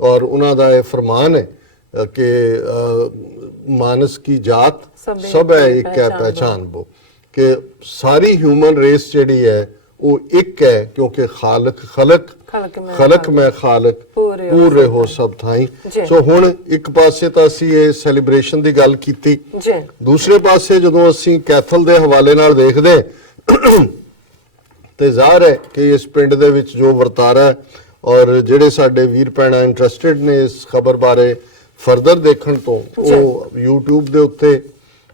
ਔਰ ਉਹਨਾਂ ਦਾ ਇਹ ਫਰਮਾਨ ਹੈ ਕਿ ਮਾਨਸ ਕੀ ਜਾਤ ਸਭ ਹੈ ਇੱਕ ਹੈ ਪਹਿਚਾਨ ਬੋ ਕਿ ਸਾਰੀ ਹਿਊਮਨ ਰੇਸ ਜਿਹੜੀ ਹੈ ਉਹ ਇੱਕ ਹੈ ਕਿਉਂਕਿ ਖਲਕ ਮੈਂ ਖਾਲਕ ਪੂਰੇ ਹੋ ਸਭ ਥਾਈ ਸੋ ਹੁਣ ਇੱਕ ਪਾਸੇ ਤਾਂ ਅਸੀਂ ਇਹ ਸੈਲੀਬ੍ਰੇਸ਼ਨ ਦੀ ਗੱਲ ਕੀਤੀ ਦੂਸਰੇ ਪਾਸੇ ਜਦੋਂ ਅਸੀਂ ਕੈਥਲ ਦੇ ਹਵਾਲੇ ਨਾਲ ਦੇਖਦੇ ਤੇ ਜ਼ਾਹਰ ਹੈ ਕਿ ਇਸ ਪਿੰਡ ਦੇ ਵਿੱਚ ਜੋ ਵਰਤਾਰਾ ਔਰ ਜਿਹੜੇ ਸਾਡੇ ਵੀਰ ਭੈਣਾਂ ਇੰਟਰਸਟਿਡ ਨੇ ਇਸ ਖਬਰ ਬਾਰੇ ਫਰਦਰ ਦੇਖਣ ਤੋਂ ਉਹ YouTube ਦੇ ਉੱਤੇ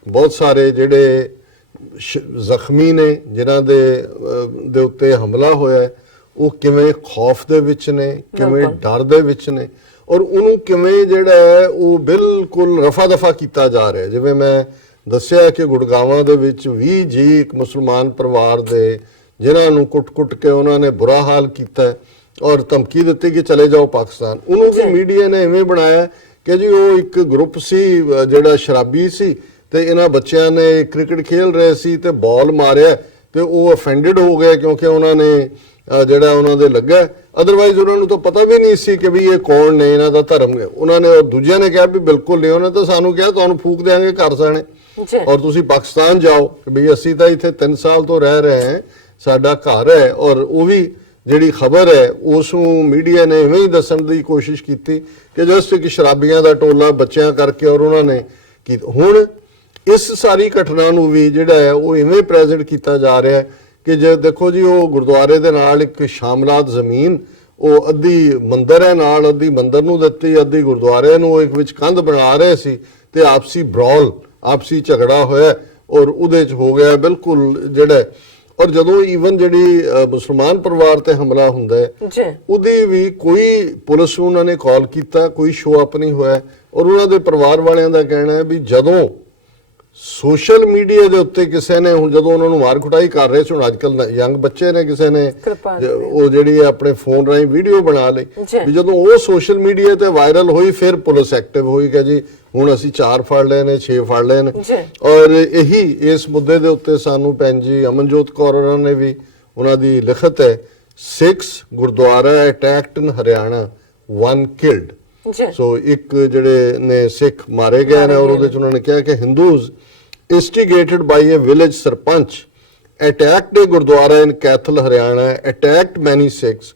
ਬਹੁਤ ਸਾਰੇ ਜਿਹੜੇ ਜ਼ਖਮੀ ਨੇ ਜਿਨ੍ਹਾਂ ਦੇ ਉੱਤੇ ਹਮਲਾ ਹੋਇਆ ਉਹ ਕਿਵੇਂ ਖੌਫ ਦੇ ਵਿੱਚ ਨੇ ਕਿਵੇਂ ਡਰ ਦੇ ਵਿੱਚ ਨੇ ਔਰ ਉਹਨੂੰ ਕਿਵੇਂ ਜਿਹੜਾ ਹੈ ਉਹ ਬਿਲਕੁਲ ਰਫਾ ਦਫਾ ਕੀਤਾ ਜਾ ਰਿਹਾ ਜਿਵੇਂ ਮੈਂ ਦੱਸਿਆ ਕਿ ਗੁੜਗਾਵਾਂ ਦੇ ਵਿੱਚ 20 ਜੀ ਇੱਕ ਮੁਸਲਮਾਨ ਪਰਿਵਾਰ ਦੇ ਜਿਨ੍ਹਾਂ ਨੂੰ ਕੁੱਟ-ਕੁੱਟ ਕੇ ਉਹਨਾਂ ਨੇ ਬੁਰਾ ਹਾਲ ਕੀਤਾ ਔਰ ਧਮਕੀ ਦਿੱਤੀ ਕਿ ਚਲੇ ਜਾਓ ਪਾਕਿਸਤਾਨ ਉਹਨੂੰ ਵੀ ਮੀਡੀਆ ਨੇ ਐਵੇਂ ਬਣਾਇਆ ਕਿ ਜੀ ਉਹ ਇੱਕ ਗਰੁੱਪ ਸੀ ਜਿਹੜਾ ਸ਼ਰਾਬੀ ਸੀ ਤੇ ਇਹਨਾਂ ਬੱਚਿਆਂ ਨੇ ਕ੍ਰਿਕਟ ਖੇਲ ਰਹੇ ਸੀ ਤੇ ਬਾਲ ਮਾਰਿਆ ਤੇ ਉਹ ਅਫੈਂਡਡ ਹੋ ਗਏ ਕਿਉਂਕਿ ਉਹਨਾਂ ਨੇ ਜਿਹੜਾ ਉਹਨਾਂ ਦੇ ਲੱਗਾ ਅਦਰਵਾਈਜ਼ ਉਹਨਾਂ ਨੂੰ ਤਾਂ ਪਤਾ ਵੀ ਨਹੀਂ ਸੀ ਕਿ ਵੀ ਇਹ ਕੌਣ ਨੇ ਇਹਨਾਂ ਦਾ ਧਰਮ ਹੈ ਉਹਨਾਂ ਨੇ ਦੂਜਿਆਂ ਨੇ ਕਿਹਾ ਵੀ ਬਿਲਕੁਲ ਨਹੀਂ ਉਹਨੇ ਤਾਂ ਸਾਨੂੰ ਕਿਹਾ ਤੁਹਾਨੂੰ ਫੂਕ ਦੇਾਂਗੇ ਘਰ ਸਾਣੇ ਔਰ ਤੁਸੀਂ ਪਾਕਿਸਤਾਨ ਜਾਓ ਕਿ ਵੀ ਅਸੀਂ ਤਾਂ ਇੱਥੇ 3 ਸਾਲ ਤੋਂ ਰਹਿ ਰਹੇ ਹਾਂ ਸਾਡਾ ਘਰ ਹੈ ਔਰ ਉਹ ਵੀ ਜਿਹੜੀ ਖਬਰ ਹੈ ਉਸ ਨੂੰ ਮੀਡੀਆ ਨੇ ਇਵੇਂ ਹੀ ਦੱਸਣ ਦੀ ਕੋਸ਼ਿਸ਼ ਕੀਤੀ ਕਿ ਜਸਟ ਇੱਕ ਸ਼ਰਾਬੀਆਂ ਦਾ ਟੋਲਾ ਬੱਚਿਆਂ ਕਰਕੇ ਔਰ ਉਹਨਾਂ ਨੇ ਹੁਣ ਇਸ ਸਾਰੀ ਘਟਨਾ ਨੂੰ ਵੀ ਜਿਹੜਾ ਹੈ ਉਹ ਇਵੇਂ ਪ੍ਰੈਜ਼ੈਂਟ ਕੀਤਾ ਜਾ ਰਿਹਾ ਹੈ ਕਿ ਜੇ ਦੇਖੋ ਜੀ ਉਹ ਗੁਰਦੁਆਰੇ ਦੇ ਨਾਲ ਇੱਕ ਸ਼ਾਮਲਾਤ ਜ਼ਮੀਨ ਉਹ ਅੱਧੀ ਮੰਦਰ ਹੈ ਨਾਲ ਅੱਧੀ ਮੰਦਰ ਨੂੰ ਦਿੱਤੀ ਅੱਧੀ ਗੁਰਦੁਆਰੇ ਨੂੰ ਇੱਕ ਵਿੱਚ ਕੰਧ ਬਣਾ ਰਹੇ ਸੀ ਤੇ ਆਪਸੀ ਬ੍ਰੌਲ ਆਪਸੀ ਝਗੜਾ ਹੋਇਆ ਔਰ ਉਹਦੇ 'ਚ ਹੋ ਗਿਆ ਬਿਲਕੁਲ ਜਿਹੜਾ ਔਰ ਜਦੋਂ ਈਵਨ ਜਿਹੜੀ ਮੁਸਲਮਾਨ ਪਰਿਵਾਰ ਤੇ ਹਮਲਾ ਹੁੰਦਾ ਹੈ ਉਹਦੀ ਵੀ ਕੋਈ ਪੁਲਿਸ ਨੂੰ ਉਹਨਾਂ ਨੇ ਕਾਲ ਕੀਤਾ ਕੋਈ ਸ਼ੋ ਅਪ ਨਹੀਂ ਹੋਇਆ ਔਰ ਉਹਨਾਂ ਦੇ ਪਰਿਵਾਰ ਵਾਲਿਆਂ ਦਾ ਕਹਿਣਾ ਹੈ ਵੀ ਜਦੋਂ ਸੋਸ਼ਲ ਮੀਡੀਆ ਦੇ ਉੱਤੇ ਕਿਸੇ ਨੇ ਹੁਣ ਜਦੋਂ ਉਹਨਾਂ ਨੂੰ ਮਾਰ ਕੁਟਾਈ ਕਰ ਰਹੇ ਸੀ ਹੁਣ ਅੱਜ ਕੱਲ ਯੰਗ ਬੱਚੇ ਨੇ ਕਿਸੇ ਨੇ ਉਹ ਜਿਹੜੀ ਆਪਣੇ ਫੋਨ ਰਾਹੀਂ ਵੀਡੀਓ ਬਣਾ ਲਈ ਵੀ ਜਦੋਂ ਉਹ ਸੋਸ਼ਲ ਮੀਡੀਆ ਤੇ ਵਾਇਰਲ ਹੋਈ ਫਿਰ ਪੁਲਿਸ ਐਕਟਿਵ ਹੋਈ ਕਿ ਜੀ ਹੁਣ ਅਸੀਂ 4 ਫੜ ਲਏ ਨੇ 6 ਫੜ ਲਏ ਨੇ ਔਰ ਇਹੀ ਇਸ ਮੁੱਦੇ ਦੇ ਉੱਤੇ ਸਾਨੂੰ ਭੈਣ ਜੀ ਅਮਨਜੋਤ ਕੌਰ ਉਹਨਾਂ ਨੇ ਵੀ ਉਹਨਾਂ ਦੀ ਲਿਖਤ ਹੈ 6 ਗੁਰਦੁਆਰਾ ਅਟੈਕਡ ਇਨ ਹਰਿਆਣਾ 1 killed ਜੀ ਸੋ ਇੱਕ ਜਿਹੜੇ ਨੇ ਸਿੱਖ ਮਾਰੇ ਗਏ ਨੇ ਔਰ ਉਹਦੇ ਚ ਉਹਨਾਂ ਨੇ ਕਿਹਾ ਕਿ Hindus instigated by a village sarpanch attacked a gurdwara in Kaithal, Haryana, attacked many Sikhs,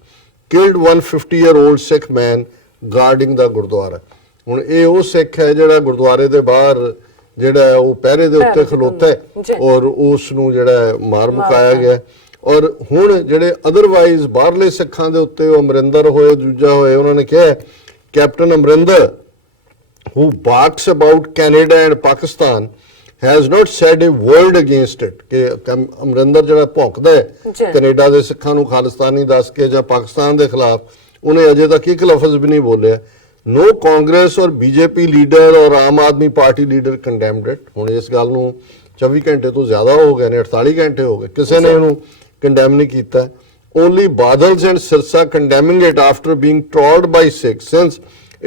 killed one 50-year-old Sikh man guarding the gurdwara. ਹੁਣ ਇਹ ਉਹ ਸਿੱਖ ਹੈ ਜਿਹੜਾ ਗੁਰਦੁਆਰੇ ਦੇ ਬਾਹਰ ਜਿਹੜਾ ਉਹ ਪਹਿਰੇ ਦੇ ਉੱਤੇ ਖਲੋਤਾ ਹੈ ਔਰ ਉਸ ਨੂੰ ਜਿਹੜਾ ਮਾਰ ਮੁਕਾਇਆ ਗਿਆ। ਔਰ ਹੁਣ ਜਿਹੜੇ ਅਦਰਵਾਈਜ਼ ਬਾਹਰਲੇ ਸਿੱਖਾਂ ਦੇ ਉੱਤੇ ਉਹ ਅਮਰਿੰਦਰ ਹੋਏ ਦੂਜਾ ਹੋਏ ਉਹਨਾਂ ਨੇ ਕਿਹਾ captain Amarinder who barks about Canada and Pakistan has not said a word against it ਕਿ ਅਮਰਿੰਦਰ ਜਿਹੜਾ ਭੌਂਕਦਾ ਹੈ ਕੈਨੇਡਾ ਦੇ ਸਿੱਖਾਂ ਨੂੰ ਖਾਲਿਸਤਾਨੀ ਦੱਸ ਕੇ ਜਾਂ ਪਾਕਿਸਤਾਨ ਦੇ ਖਿਲਾਫ ਉਹਨੇ ਅਜੇ ਤੱਕ ਇੱਕ ਲਫ਼ਜ਼ ਵੀ ਨਹੀਂ ਬੋਲਿਆ। No Congress or BJP leader or Aam Aadmi party leader condemned it। ਹੁਣ ਇਸ ਗੱਲ ਨੂੰ 24 ਘੰਟੇ ਤੋਂ ਜ਼ਿਆਦਾ ਹੋ ਗਏ ਨੇ 48 ਘੰਟੇ ਹੋ ਗਏ ਕਿਸੇ ਨੇ ਇਹਨੂੰ ਕੰਡੈਮ ਨਹੀਂ ਕੀਤਾ। Only Badals and Sirsa condemning it after being trolled by Sikhs since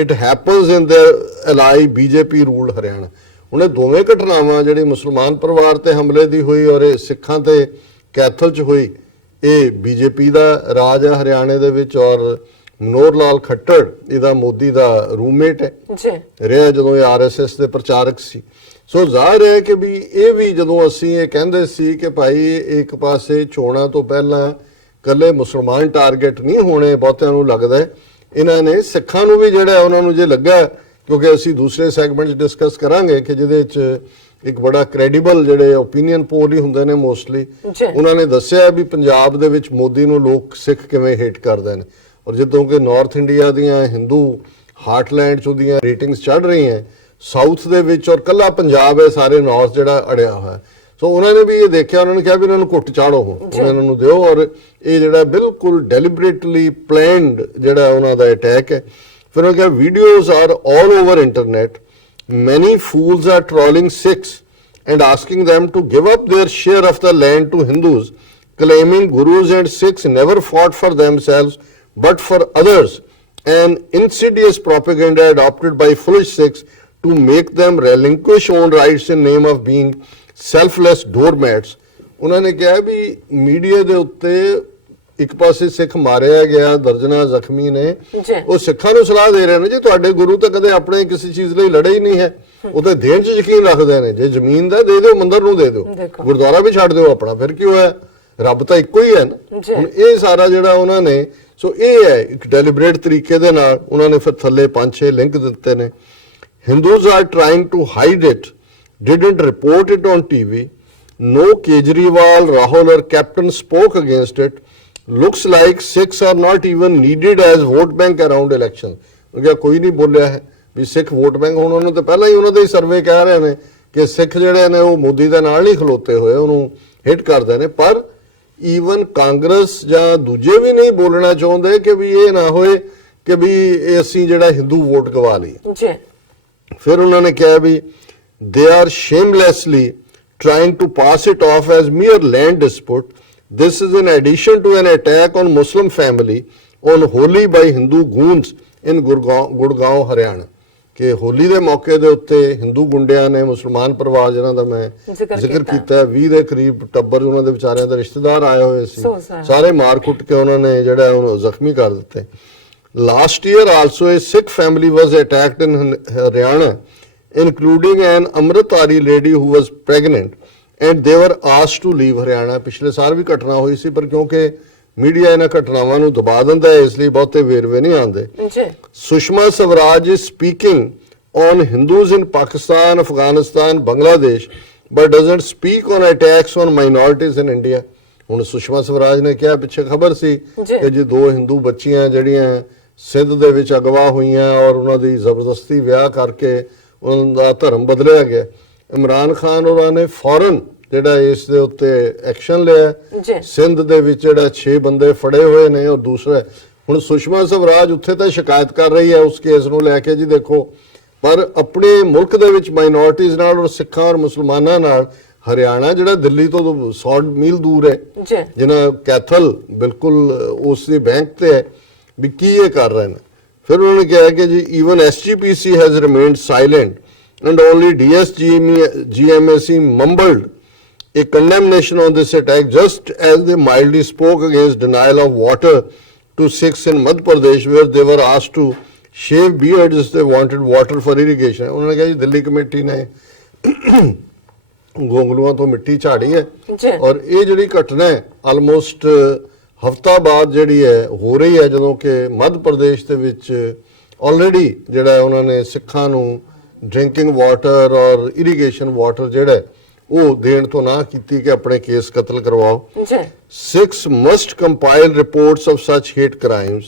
it happens in their ally BJP ruled Haryana। ਹੁਣ ਇਹ ਦੋਵੇਂ ਘਟਨਾਵਾਂ ਜਿਹੜੀ ਮੁਸਲਮਾਨ ਪਰਿਵਾਰ ਤੇ ਹਮਲੇ ਦੀ ਹੋਈ ਔਰ ਇਹ ਸਿੱਖਾਂ ਤੇ ਕੈਥਲ ਚ ਹੋਈ ਇਹ ਬੀਜੇਪੀ ਦਾ ਰਾਜ ਹੈ ਹਰਿਆਣੇ ਦੇ ਵਿੱਚ ਔਰ ਮਨੋਹਰ ਲਾਲ ਖੱਟੜ ਇਹਦਾ ਮੋਦੀ ਦਾ ਰੂਮਮੇਟ ਹੈ ਜੀ ਰਿਹਾ ਜਦੋਂ ਇਹ ਆਰਐਸਐਸ ਦੇ ਪ੍ਰਚਾਰਕ ਸੀ। ਸੋ ਜ਼ਾਹਿਰ ਹੈ ਕਿ ਵੀ ਇਹ ਵੀ ਜਦੋਂ ਅਸੀਂ ਇਹ ਕਹਿੰਦੇ ਸੀ ਕਿ ਭਾਈ ਇੱਕ ਪਾਸੇ ਚੋਣਾਂ ਤੋਂ ਪਹਿਲਾਂ ਕੱਲੇ ਮੁਸਲਮਾਨ ਟਾਰਗੇਟ ਨਹੀਂ ਹੋਣੇ ਬਹੁਤਿਆਂ ਨੂੰ ਲੱਗਦਾ ਇਹਨਾਂ ਨੇ ਸਿੱਖਾਂ ਨੂੰ ਵੀ ਜਿਹੜਾ ਉਹਨਾਂ ਨੂੰ ਜੇ ਲੱਗਾ ਕਿਉਂਕਿ ਅਸੀਂ ਦੂਸਰੇ ਸੈਗਮੈਂਟ 'ਚ ਡਿਸਕਸ ਕਰਾਂਗੇ ਕਿ ਜਿਹਦੇ 'ਚ ਇੱਕ ਬੜਾ ਕ੍ਰੈਡੀਬਲ ਜਿਹੜੇ ਓਪੀਨੀਅਨ ਪੋਲ ਹੀ ਹੁੰਦੇ ਨੇ ਮੋਸਟਲੀ ਉਹਨਾਂ ਨੇ ਦੱਸਿਆ ਵੀ ਪੰਜਾਬ ਦੇ ਵਿੱਚ ਮੋਦੀ ਨੂੰ ਲੋਕ ਸਿੱਖ ਕਿਵੇਂ ਹੇਟ ਕਰਦੇ ਨੇ ਔਰ ਜਦੋਂ ਕਿ ਨਾਰਥ ਇੰਡੀਆ ਦੀਆਂ ਹਿੰਦੂ ਹਾਰਟਲੈਂਡ 'ਚ ਉਹਦੀਆਂ ਰੇਟਿੰਗਸ ਚੜ੍ਹ ਰਹੀਆਂ ਸਾਊਥ ਦੇ ਵਿੱਚ ਔਰ ਕੱਲਾ ਪੰਜਾਬ ਹੈ ਸਾਰੇ ਨਾਰਥ ਜਿਹੜਾ ਅੜਿਆ ਹੋਇਆ। ਸੋ ਉਹਨਾਂ ਨੇ ਵੀ ਇਹ ਦੇਖਿਆ ਉਹਨਾਂ ਨੇ ਕਿਹਾ ਵੀ ਇਹਨਾਂ ਨੂੰ ਘੁੱਟ ਚਾੜੋ ਹੁਣ ਇਹਨਾਂ ਨੂੰ ਦਿਓ ਔਰ ਇਹ ਜਿਹੜਾ ਬਿਲਕੁਲ ਡੈਲੀਬਰੇਟਲੀ ਪਲੈਨਡ ਜਿਹੜਾ ਉਹਨਾਂ ਦਾ ਅਟੈਕ ਹੈ। ਫਿਰ ਉਹ ਕਿਹਾ videos are all over internet many fools are trolling Sikhs and asking them to give up their share of the land to Hindus claiming Gurus and Sikhs never fought for themselves but for others, an insidious propaganda adopted by foolish Sikhs to make them relinquish own rights in name of being selfless doormats। ਉਹਨਾਂ ਨੇ ਕਿਹਾ ਵੀ media ਦੇ ਉੱਤੇ ਇੱਕ ਪਾਸੇ ਸਿੱਖ ਮਾਰਿਆ ਗਿਆ ਦਰਜਨਾਂ ਜ਼ਖਮੀ ਨੇ ਉਹ ਸਿੱਖਾਂ ਨੂੰ ਸਲਾਹ ਦੇ ਰਹੇ ਨੇ ਜੀ ਤੁਹਾਡੇ ਗੁਰੂ ਤਾਂ ਕਦੇ ਆਪਣੇ ਕਿਸੇ ਚੀਜ਼ ਲਈ ਲੜੇ ਹੀ ਨਹੀਂ ਹੈ ਉਹ ਤਾਂ ਦੇਣ 'ਚ ਯਕੀਨ ਰੱਖਦੇ ਨੇ ਜੇ ਜ਼ਮੀਨ ਦਾ ਦੇ ਦਿਓ ਮੰਦਰ ਨੂੰ ਦੇ ਦਿਓ ਗੁਰਦੁਆਰਾ ਵੀ ਛੱਡ ਦਿਓ ਆਪਣਾ ਫਿਰ ਕੀ ਹੋਇਆ ਰੱਬ ਤਾਂ ਇੱਕੋ ਹੀ ਹੈ ਨਾ। ਹੁਣ ਇਹ ਸਾਰਾ ਜਿਹੜਾ ਉਹਨਾਂ ਨੇ ਸੋ ਇਹ ਹੈ ਇੱਕ ਡੈਲੀਬਰੇਟ ਤਰੀਕੇ ਦੇ ਨਾਲ ਉਹਨਾਂ ਨੇ ਫਿਰ ਥੱਲੇ 5-6 ਲਿੰਕ ਦਿੱਤੇ ਨੇ। Hindus are trying to hide it, didn't report it on TV. No Kejriwal, Rahul or Captain spoke against it. Looks like Sikhs are not even needed as vote bank around election. ਕਿਉਂਕਿ ਕੋਈ ਨਹੀਂ ਬੋਲਿਆ ਹੈ ਵੀ ਸਿੱਖ vote bank ਹੁਣ ਉਹਨਾਂ ਤੇ ਪਹਿਲਾਂ ਹੀ ਉਹਨਾਂ ਦੇ ਸਰਵੇ ਕਹਿ ਰਹੇ ਨੇ ਕਿ ਸਿੱਖ ਜਿਹੜੇ ਨੇ ਉਹ ਮੋਦੀ ਦੇ ਨਾਲ ਨਹੀਂ ਖਲੋਤੇ ਹੋਏ ਉਹਨੂੰ ਹਿੱਟ ਕਰਦੇ ਨੇ ਪਰ ਈਵਨ ਕਾਂਗਰਸ ਜਾਂ ਦੂਜੇ ਵੀ ਨਹੀਂ ਬੋਲਣਾ ਚਾਹੁੰਦੇ ਕਿ ਵੀ ਇਹ ਨਾ ਹੋਏ ਕਿ ਵੀ ਅਸੀਂ ਜਿਹੜਾ ਹਿੰਦੂ ਵੋਟ ਗਵਾ ਲਈ ਜੀ। ਫਿਰ ਉਹਨਾਂ ਨੇ ਕਿਹਾ ਵੀ they are shamelessly trying to pass it off as mere land dispute. This is in addition to an attack on Muslim family on Holi by Hindu goons in Gurgaon, Haryana. ਕਿ ਹੋਲੀ ਦੇ ਮੌਕੇ ਦੇ ਉੱਤੇ ਹਿੰਦੂ ਗੁੰਡਿਆਂ ਨੇ ਮੁਸਲਮਾਨ ਪਰਿਵਾਰ ਜਿਹਨਾਂ ਦਾ ਮੈਂ ਜ਼ਿਕਰ ਕੀਤਾ 20 ਦੇ ਕਰੀਬ ਟੱਬਰ ਉਹਨਾਂ ਦੇ ਵਿਚਾਰਿਆਂ ਦੇ ਰਿਸ਼ਤੇਦਾਰ ਆਏ ਹੋਏ ਸੀ ਸਾਰੇ ਮਾਰ ਕੁੱਟ ਕੇ ਉਹਨਾਂ ਨੇ ਜਿਹੜਾ ਉਹਨੂੰ ਜ਼ਖਮੀ ਕਰ ਦਿੱਤੇ। Last year also a Sikh family was attacked in Haryana including an Amritari lady who was pregnant and they were asked to leave Haryana। ਪਿਛਲੇ ਸਾਲ ਵੀ ਘਟਨਾ ਹੋਈ ਸੀ ਪਰ ਕਿਉਂਕਿ ਮੀਡੀਆ ਇਹਨਾਂ ਘਟਨਾਵਾਂ ਨੂੰ ਦਬਾ ਦਿੰਦਾ ਹੈ ਇਸ ਲਈ ਬਹੁਤੇ ਵੇਰਵੇ ਨਹੀਂ ਆਉਂਦੇ। Sushma Swaraj is speaking on Hindus in Pakistan, Afghanistan, Bangladesh but doesn't speak on attacks on minorities in India। ਹੁਣ ਸੁਸ਼ਮਾ ਸਵਰਾਜ ਨੇ ਕਿਹਾ ਪਿੱਛੇ ਖਬਰ ਸੀ ਕਿ ਜੇ 2 ਹਿੰਦੂ ਬੱਚੀਆਂ ਜਿਹੜੀਆਂ ਸਿੰਧ ਦੇ ਵਿੱਚ ਅਗਵਾ ਹੋਈਆਂ ਔਰ ਉਹਨਾਂ ਦੀ ਜ਼ਬਰਦਸਤੀ ਵਿਆਹ ਕਰਕੇ ਉਹਨਾਂ ਦਾ ਧਰਮ ਬਦਲਿਆ ਗਿਆ ਇਮਰਾਨ ਖਾਨ ਹੋਰਾਂ ਨੇ ਫੌਰਨ ਜਿਹੜਾ ਇਸ ਦੇ ਉੱਤੇ ਐਕਸ਼ਨ ਲਿਆ ਸਿੰਧ ਦੇ ਵਿੱਚ ਜਿਹੜਾ 6 ਬੰਦੇ ਫੜੇ ਹੋਏ ਨੇ ਔਰ ਦੂਸਰਾ ਹੁਣ ਸੁਸ਼ਮਾ ਸਵਰਾਜ ਉੱਥੇ ਤਾਂ ਸ਼ਿਕਾਇਤ ਕਰ ਰਹੀ ਹੈ ਉਸ ਕੇਸ ਨੂੰ ਲੈ ਕੇ ਜੀ ਦੇਖੋ ਪਰ ਆਪਣੇ ਮੁਲਕ ਦੇ ਵਿੱਚ ਮਾਈਨੋਰਟੀਜ਼ ਨਾਲ ਔਰ ਸਿੱਖਾਂ ਔਰ ਮੁਸਲਮਾਨਾਂ ਨਾਲ ਹਰਿਆਣਾ ਜਿਹੜਾ ਦਿੱਲੀ ਤੋਂ 100 ਮੀਲ ਦੂਰ ਹੈ ਜਿਹਨਾਂ ਕੈਥਲ ਬਿਲਕੁਲ ਉਸ ਦੇ ਬੈਂਕ ਤੇ ਹੈ ਵੀ ਕੀ ਇਹ ਕਰ ਰਹੇ ਨੇ। ਫਿਰ ਉਹਨਾਂ ਨੇ ਕਿਹਾ ਕਿ ਜੀ even SGPC has remained silent and only DSGMAC mumbled a condemnation on this attack just as they mildly spoke against denial of water to Sikhs in Madhya Pradesh where they were asked to shave beards they wanted water for irrigation। ਉਹਨਾਂ ਨੇ ਕਿਹਾ ਜੀ Delhi committee ਨੇ ਗੋਂਗਲੂਆਂ ਤੋਂ ਮਿੱਟੀ ਝਾੜੀ ਹੈ ਜੀ। ਔਰ ਇਹ ਜਿਹੜੀ ਘਟਨਾ ਹੈ ਆਲਮੋਸਟ ਹਫਤਾ ਬਾਅਦ ਜਿਹੜੀ ਹੈ ਹੋ ਰਹੀ ਹੈ, ਜਦੋਂ ਕਿ ਮੱਧ ਪ੍ਰਦੇਸ਼ ਦੇ ਵਿੱਚ ਆਲਰੇਡੀ ਜਿਹੜਾ ਹੈ ਉਹਨਾਂ ਨੇ ਸਿੱਖਾਂ ਨੂੰ ਡਰਿੰਕਿੰਗ ਵਾਟਰ ਔਰ ਇਰੀਗੇਸ਼ਨ ਵਾਟਰ ਜਿਹੜਾ ਹੈ ਉਹ ਦੇਣ ਤੋਂ ਨਾ ਕੀਤੀ ਕਿ ਆਪਣੇ ਕੇਸ ਕਤਲ ਕਰਵਾਓ। ਜੀ। Six must compile reports of such hate crimes,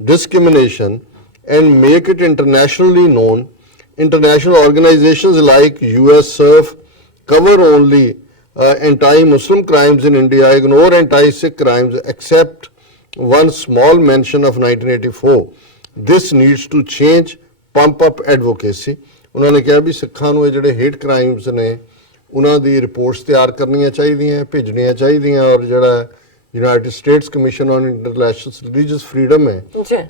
discrimination, and make it internationally known. International organizations like US SURF cover only anti-Muslim crimes in India, ignore anti-Sikh crimes, except one small mention of 1984. This needs to change, pump up advocacy. ਉਹਨਾਂ ਨੇ ਕਿਹਾ ਵੀ ਸਿੱਖਾਂ ਨੂੰ ਇਹ ਜਿਹੜੇ hate crimes ਨੇ ਉਹਨਾਂ ਦੀ reports ਤਿਆਰ ਕਰਨੀਆਂ ਚਾਹੀਦੀਆਂ, ਭੇਜਣੀਆਂ ਚਾਹੀਦੀਆਂ, ਔਰ ਜਿਹੜਾ United States commission on international religious freedom ਹੈ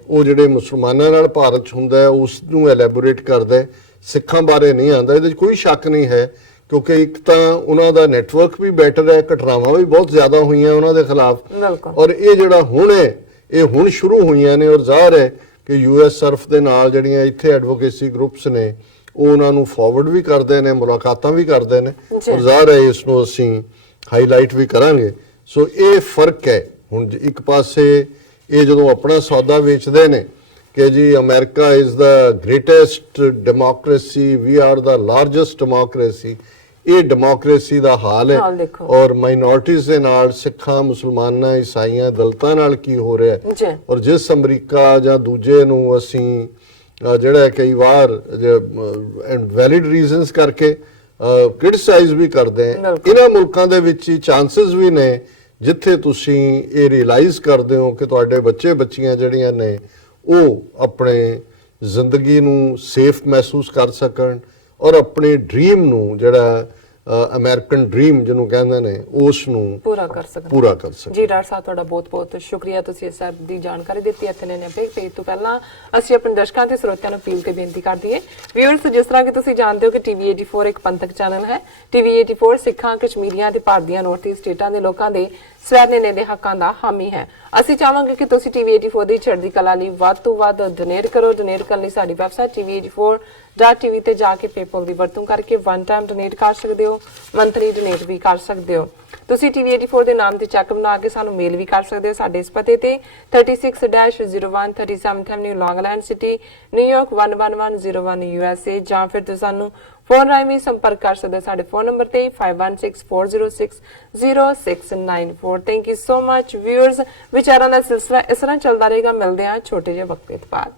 ਉਹ ਜਿਹੜੇ ਮੁਸਲਮਾਨਾਂ ਨਾਲ ਭਾਰਤ 'ਚ ਹੁੰਦਾ ਹੈ ਉਸ ਨੂੰ ਐਲੈਬੋਰੇਟ ਕਰਦਾ ਹੈ, ਸਿੱਖਾਂ ਬਾਰੇ ਨਹੀਂ ਆਉਂਦਾ। ਇਹਦੇ 'ਚ ਕੋਈ ਸ਼ੱਕ ਨਹੀਂ ਹੈ ਕਿਉਂਕਿ ਇੱਕ ਤਾਂ ਉਹਨਾਂ ਦਾ ਨੈਟਵਰਕ ਵੀ ਬੈਟਰ ਹੈ, ਘਟਨਾਵਾਂ ਵੀ ਬਹੁਤ ਜ਼ਿਆਦਾ ਹੋਈਆਂ ਉਹਨਾਂ ਦੇ ਖਿਲਾਫ, ਔਰ ਇਹ ਜਿਹੜਾ ਹੁਣ ਹੈ ਇਹ ਹੁਣ ਸ਼ੁਰੂ ਹੋਈਆਂ ਨੇ, ਔਰ ਜ਼ਾਹਰ ਹੈ ਕਿ ਯੂਐਸ ਸਰਫ ਦੇ ਨਾਲ ਜਿਹੜੀਆਂ ਇੱਥੇ ਐਡਵੋਕੇਸੀ ਗਰੁੱਪਸ ਨੇ ਉਹ ਉਹਨਾਂ ਨੂੰ ਫਾਰਵਰਡ ਵੀ ਕਰਦੇ ਨੇ, ਮੁਲਾਕਾਤਾਂ ਵੀ ਕਰਦੇ ਨੇ, ਔਰ ਜ਼ਾਹਰ ਹੈ ਇਸ ਨੂੰ ਅਸੀਂ ਹਾਈਲਾਈਟ ਵੀ ਕਰਾਂਗੇ। ਸੋ ਇਹ ਫਰਕ ਹੈ। ਹੁਣ ਇੱਕ ਪਾਸੇ ਇਹ ਜਦੋਂ ਆਪਣਾ ਸੌਦਾ ਵੇਚਦੇ ਨੇ ਕਿ ਜੀ America is the greatest democracy, we are the largest democracy, ਇਹ ਡੈਮੋਕ੍ਰੇਸੀ ਦਾ ਹਾਲ ਹੈ। ਔਰ ਮਾਈਨੋਰਟੀਜ਼ ਦੇ ਨਾਲ ਸਿੱਖਾਂ, ਮੁਸਲਮਾਨਾਂ, ਈਸਾਈਆਂ, ਦਲਿਤਾਂ ਨਾਲ ਕੀ ਹੋ ਰਿਹਾ ਹੈ, ਔਰ ਜਿਸ ਅਮਰੀਕਾ ਜਾਂ ਦੂਜੇ ਨੂੰ ਅਸੀਂ ਜਿਹੜਾ ਕਈ ਵਾਰ ਵੈਲਿਡ ਰੀਜ਼ਨਸ ਕਰਕੇ ਕ੍ਰਿਟਿਸਾਈਜ਼ ਵੀ ਕਰਦੇ ਹਾਂ, ਇਹਨਾਂ ਮੁਲਕਾਂ ਦੇ ਵਿੱਚ ਹੀ ਚਾਂਸਸ ਵੀ ਨੇ ਜਿੱਥੇ ਤੁਸੀਂ ਇਹ ਰਿਅਲਾਈਜ਼ ਕਰਦੇ ਹੋ ਕਿ ਤੁਹਾਡੇ ਬੱਚੇ ਬੱਚੀਆਂ ਜਿਹੜੀਆਂ ਨੇ ਉਹ ਆਪਣੇ ਜ਼ਿੰਦਗੀ ਨੂੰ ਸੇਫ ਮਹਿਸੂਸ ਕਰ ਸਕਣ ਔਰ ਆਪਣੇ ਡ੍ਰੀਮ ਨੂੰ ਜਿਹੜਾ ਅਮਰੀਕਨ ਡ੍ਰੀਮ ਜਿਹਨੂੰ ਕਹਿੰਦੇ ਨੇ ਉਸ ਨੂੰ ਪੂਰਾ ਕਰ ਸਕਣ। ਜੀ ਡਾਕਟਰ ਸਾਹਿਬ ਤੁਹਾਡਾ ਬਹੁਤ-ਬਹੁਤ ਸ਼ੁਕਰੀਆ, ਤੁਸੀਂ ਇਸ ਸਭ ਦੀ ਜਾਣਕਾਰੀ ਦਿੱਤੀ। ਇੱਥੇ ਲੈਣੇ ਪੇਜ ਤੋਂ ਪਹਿਲਾਂ ਅਸੀਂ ਆਪਣੇ ਦਰਸ਼ਕਾਂ ਤੇ ਸਰੋਤਿਆਂ ਨੂੰ ਅਪੀਲ ਤੇ ਬੇਨਤੀ ਕਰ ਦਈਏ। ਵਿਊਅਰਸ, ਜਿਸ ਤਰ੍ਹਾਂ ਕਿ ਤੁਸੀਂ ਜਾਣਦੇ ਹੋ ਕਿ ਟੀਵੀ 84 ਇੱਕ ਪੰਥਕ ਚੈਨਲ ਹੈ। ਟੀਵੀ 84 ਸਿੱਖਾਂ, ਕਸ਼ਮੀਰੀਆਂ ਤੇ ਭਾਰਤੀਆਂ ਨਾਰਥ ਈਸਟ ਸਟੇਟਾਂ ਦੇ ਲੋਕਾਂ ਦੇ ਸਵੈ-ਨਿਰਣੇ ਦੇ ਹੱਕਾਂ ਦਾ ਹਾਮੀ ਹੈ। ਅਸੀਂ ਚਾਹਾਂਗੇ ਕਿ ਤੁਸੀਂ ਟੀਵੀ 84 ਦੀ ਚੜ੍ਹਦੀ ਕਲਾ ਲਈ ਵੱਧ ਤੋਂ ਵੱਧ ਡੋਨੇਟ ਕਰੋ। ਡੋਨੇਟ ਕਰਨ ਲਈ ਸਾਡੀ ਵੈਬਸਾਈਟ tv84.tv ਤੇ ਜਾ ਕੇ ਪੇਪਲ ਦੀ ਵਰਤੋਂ ਕਰਕੇ ਵਨ ਟਾਈਮ ਡੋਨੇਟ ਕਰ ਸਕਦੇ ਹੋ, ਮੰਥਲੀ ਡੋਨੇਟ ਵੀ ਕਰ ਸਕਦੇ ਹੋ। ਤੁਸੀਂ ਟੀਵੀ 84 ਦੇ ਨਾਮ ਤੇ ਚੈੱਕ ਬਣਾ ਕੇ ਸਾਨੂੰ ਮੇਲ ਵੀ ਕਰ ਸਕਦੇ ਹੋ ਸਾਡੇ ਇਸ ਪਤੇ ਤੇ 36-01 37th Avenue, Long Island City, New York 11101 USA, ਜਾਂ ਫਿਰ ਤੁਸੀਂ ਸਾਨੂੰ ਫੋਨ ਰਾਹੀਂ ਵੀ ਸੰਪਰਕ ਕਰ ਸਕਦੇ ਹੋ ਸਾਡੇ ਫੋਨ ਨੰਬਰ ਤੇ 5164060694। Thank you so much viewers. ਵਿਚਾਰਾਂ ਦਾ ਸਿਲਸਿਲਾ ਇਸ ਤਰ੍ਹਾਂ ਚੱਲਦਾ ਰਹੇਗਾ। ਮਿਲਦੇ ਹਾਂ ਛੋਟੇ ਜਿਹੇ ਵਕਤ ਬਾਅਦ।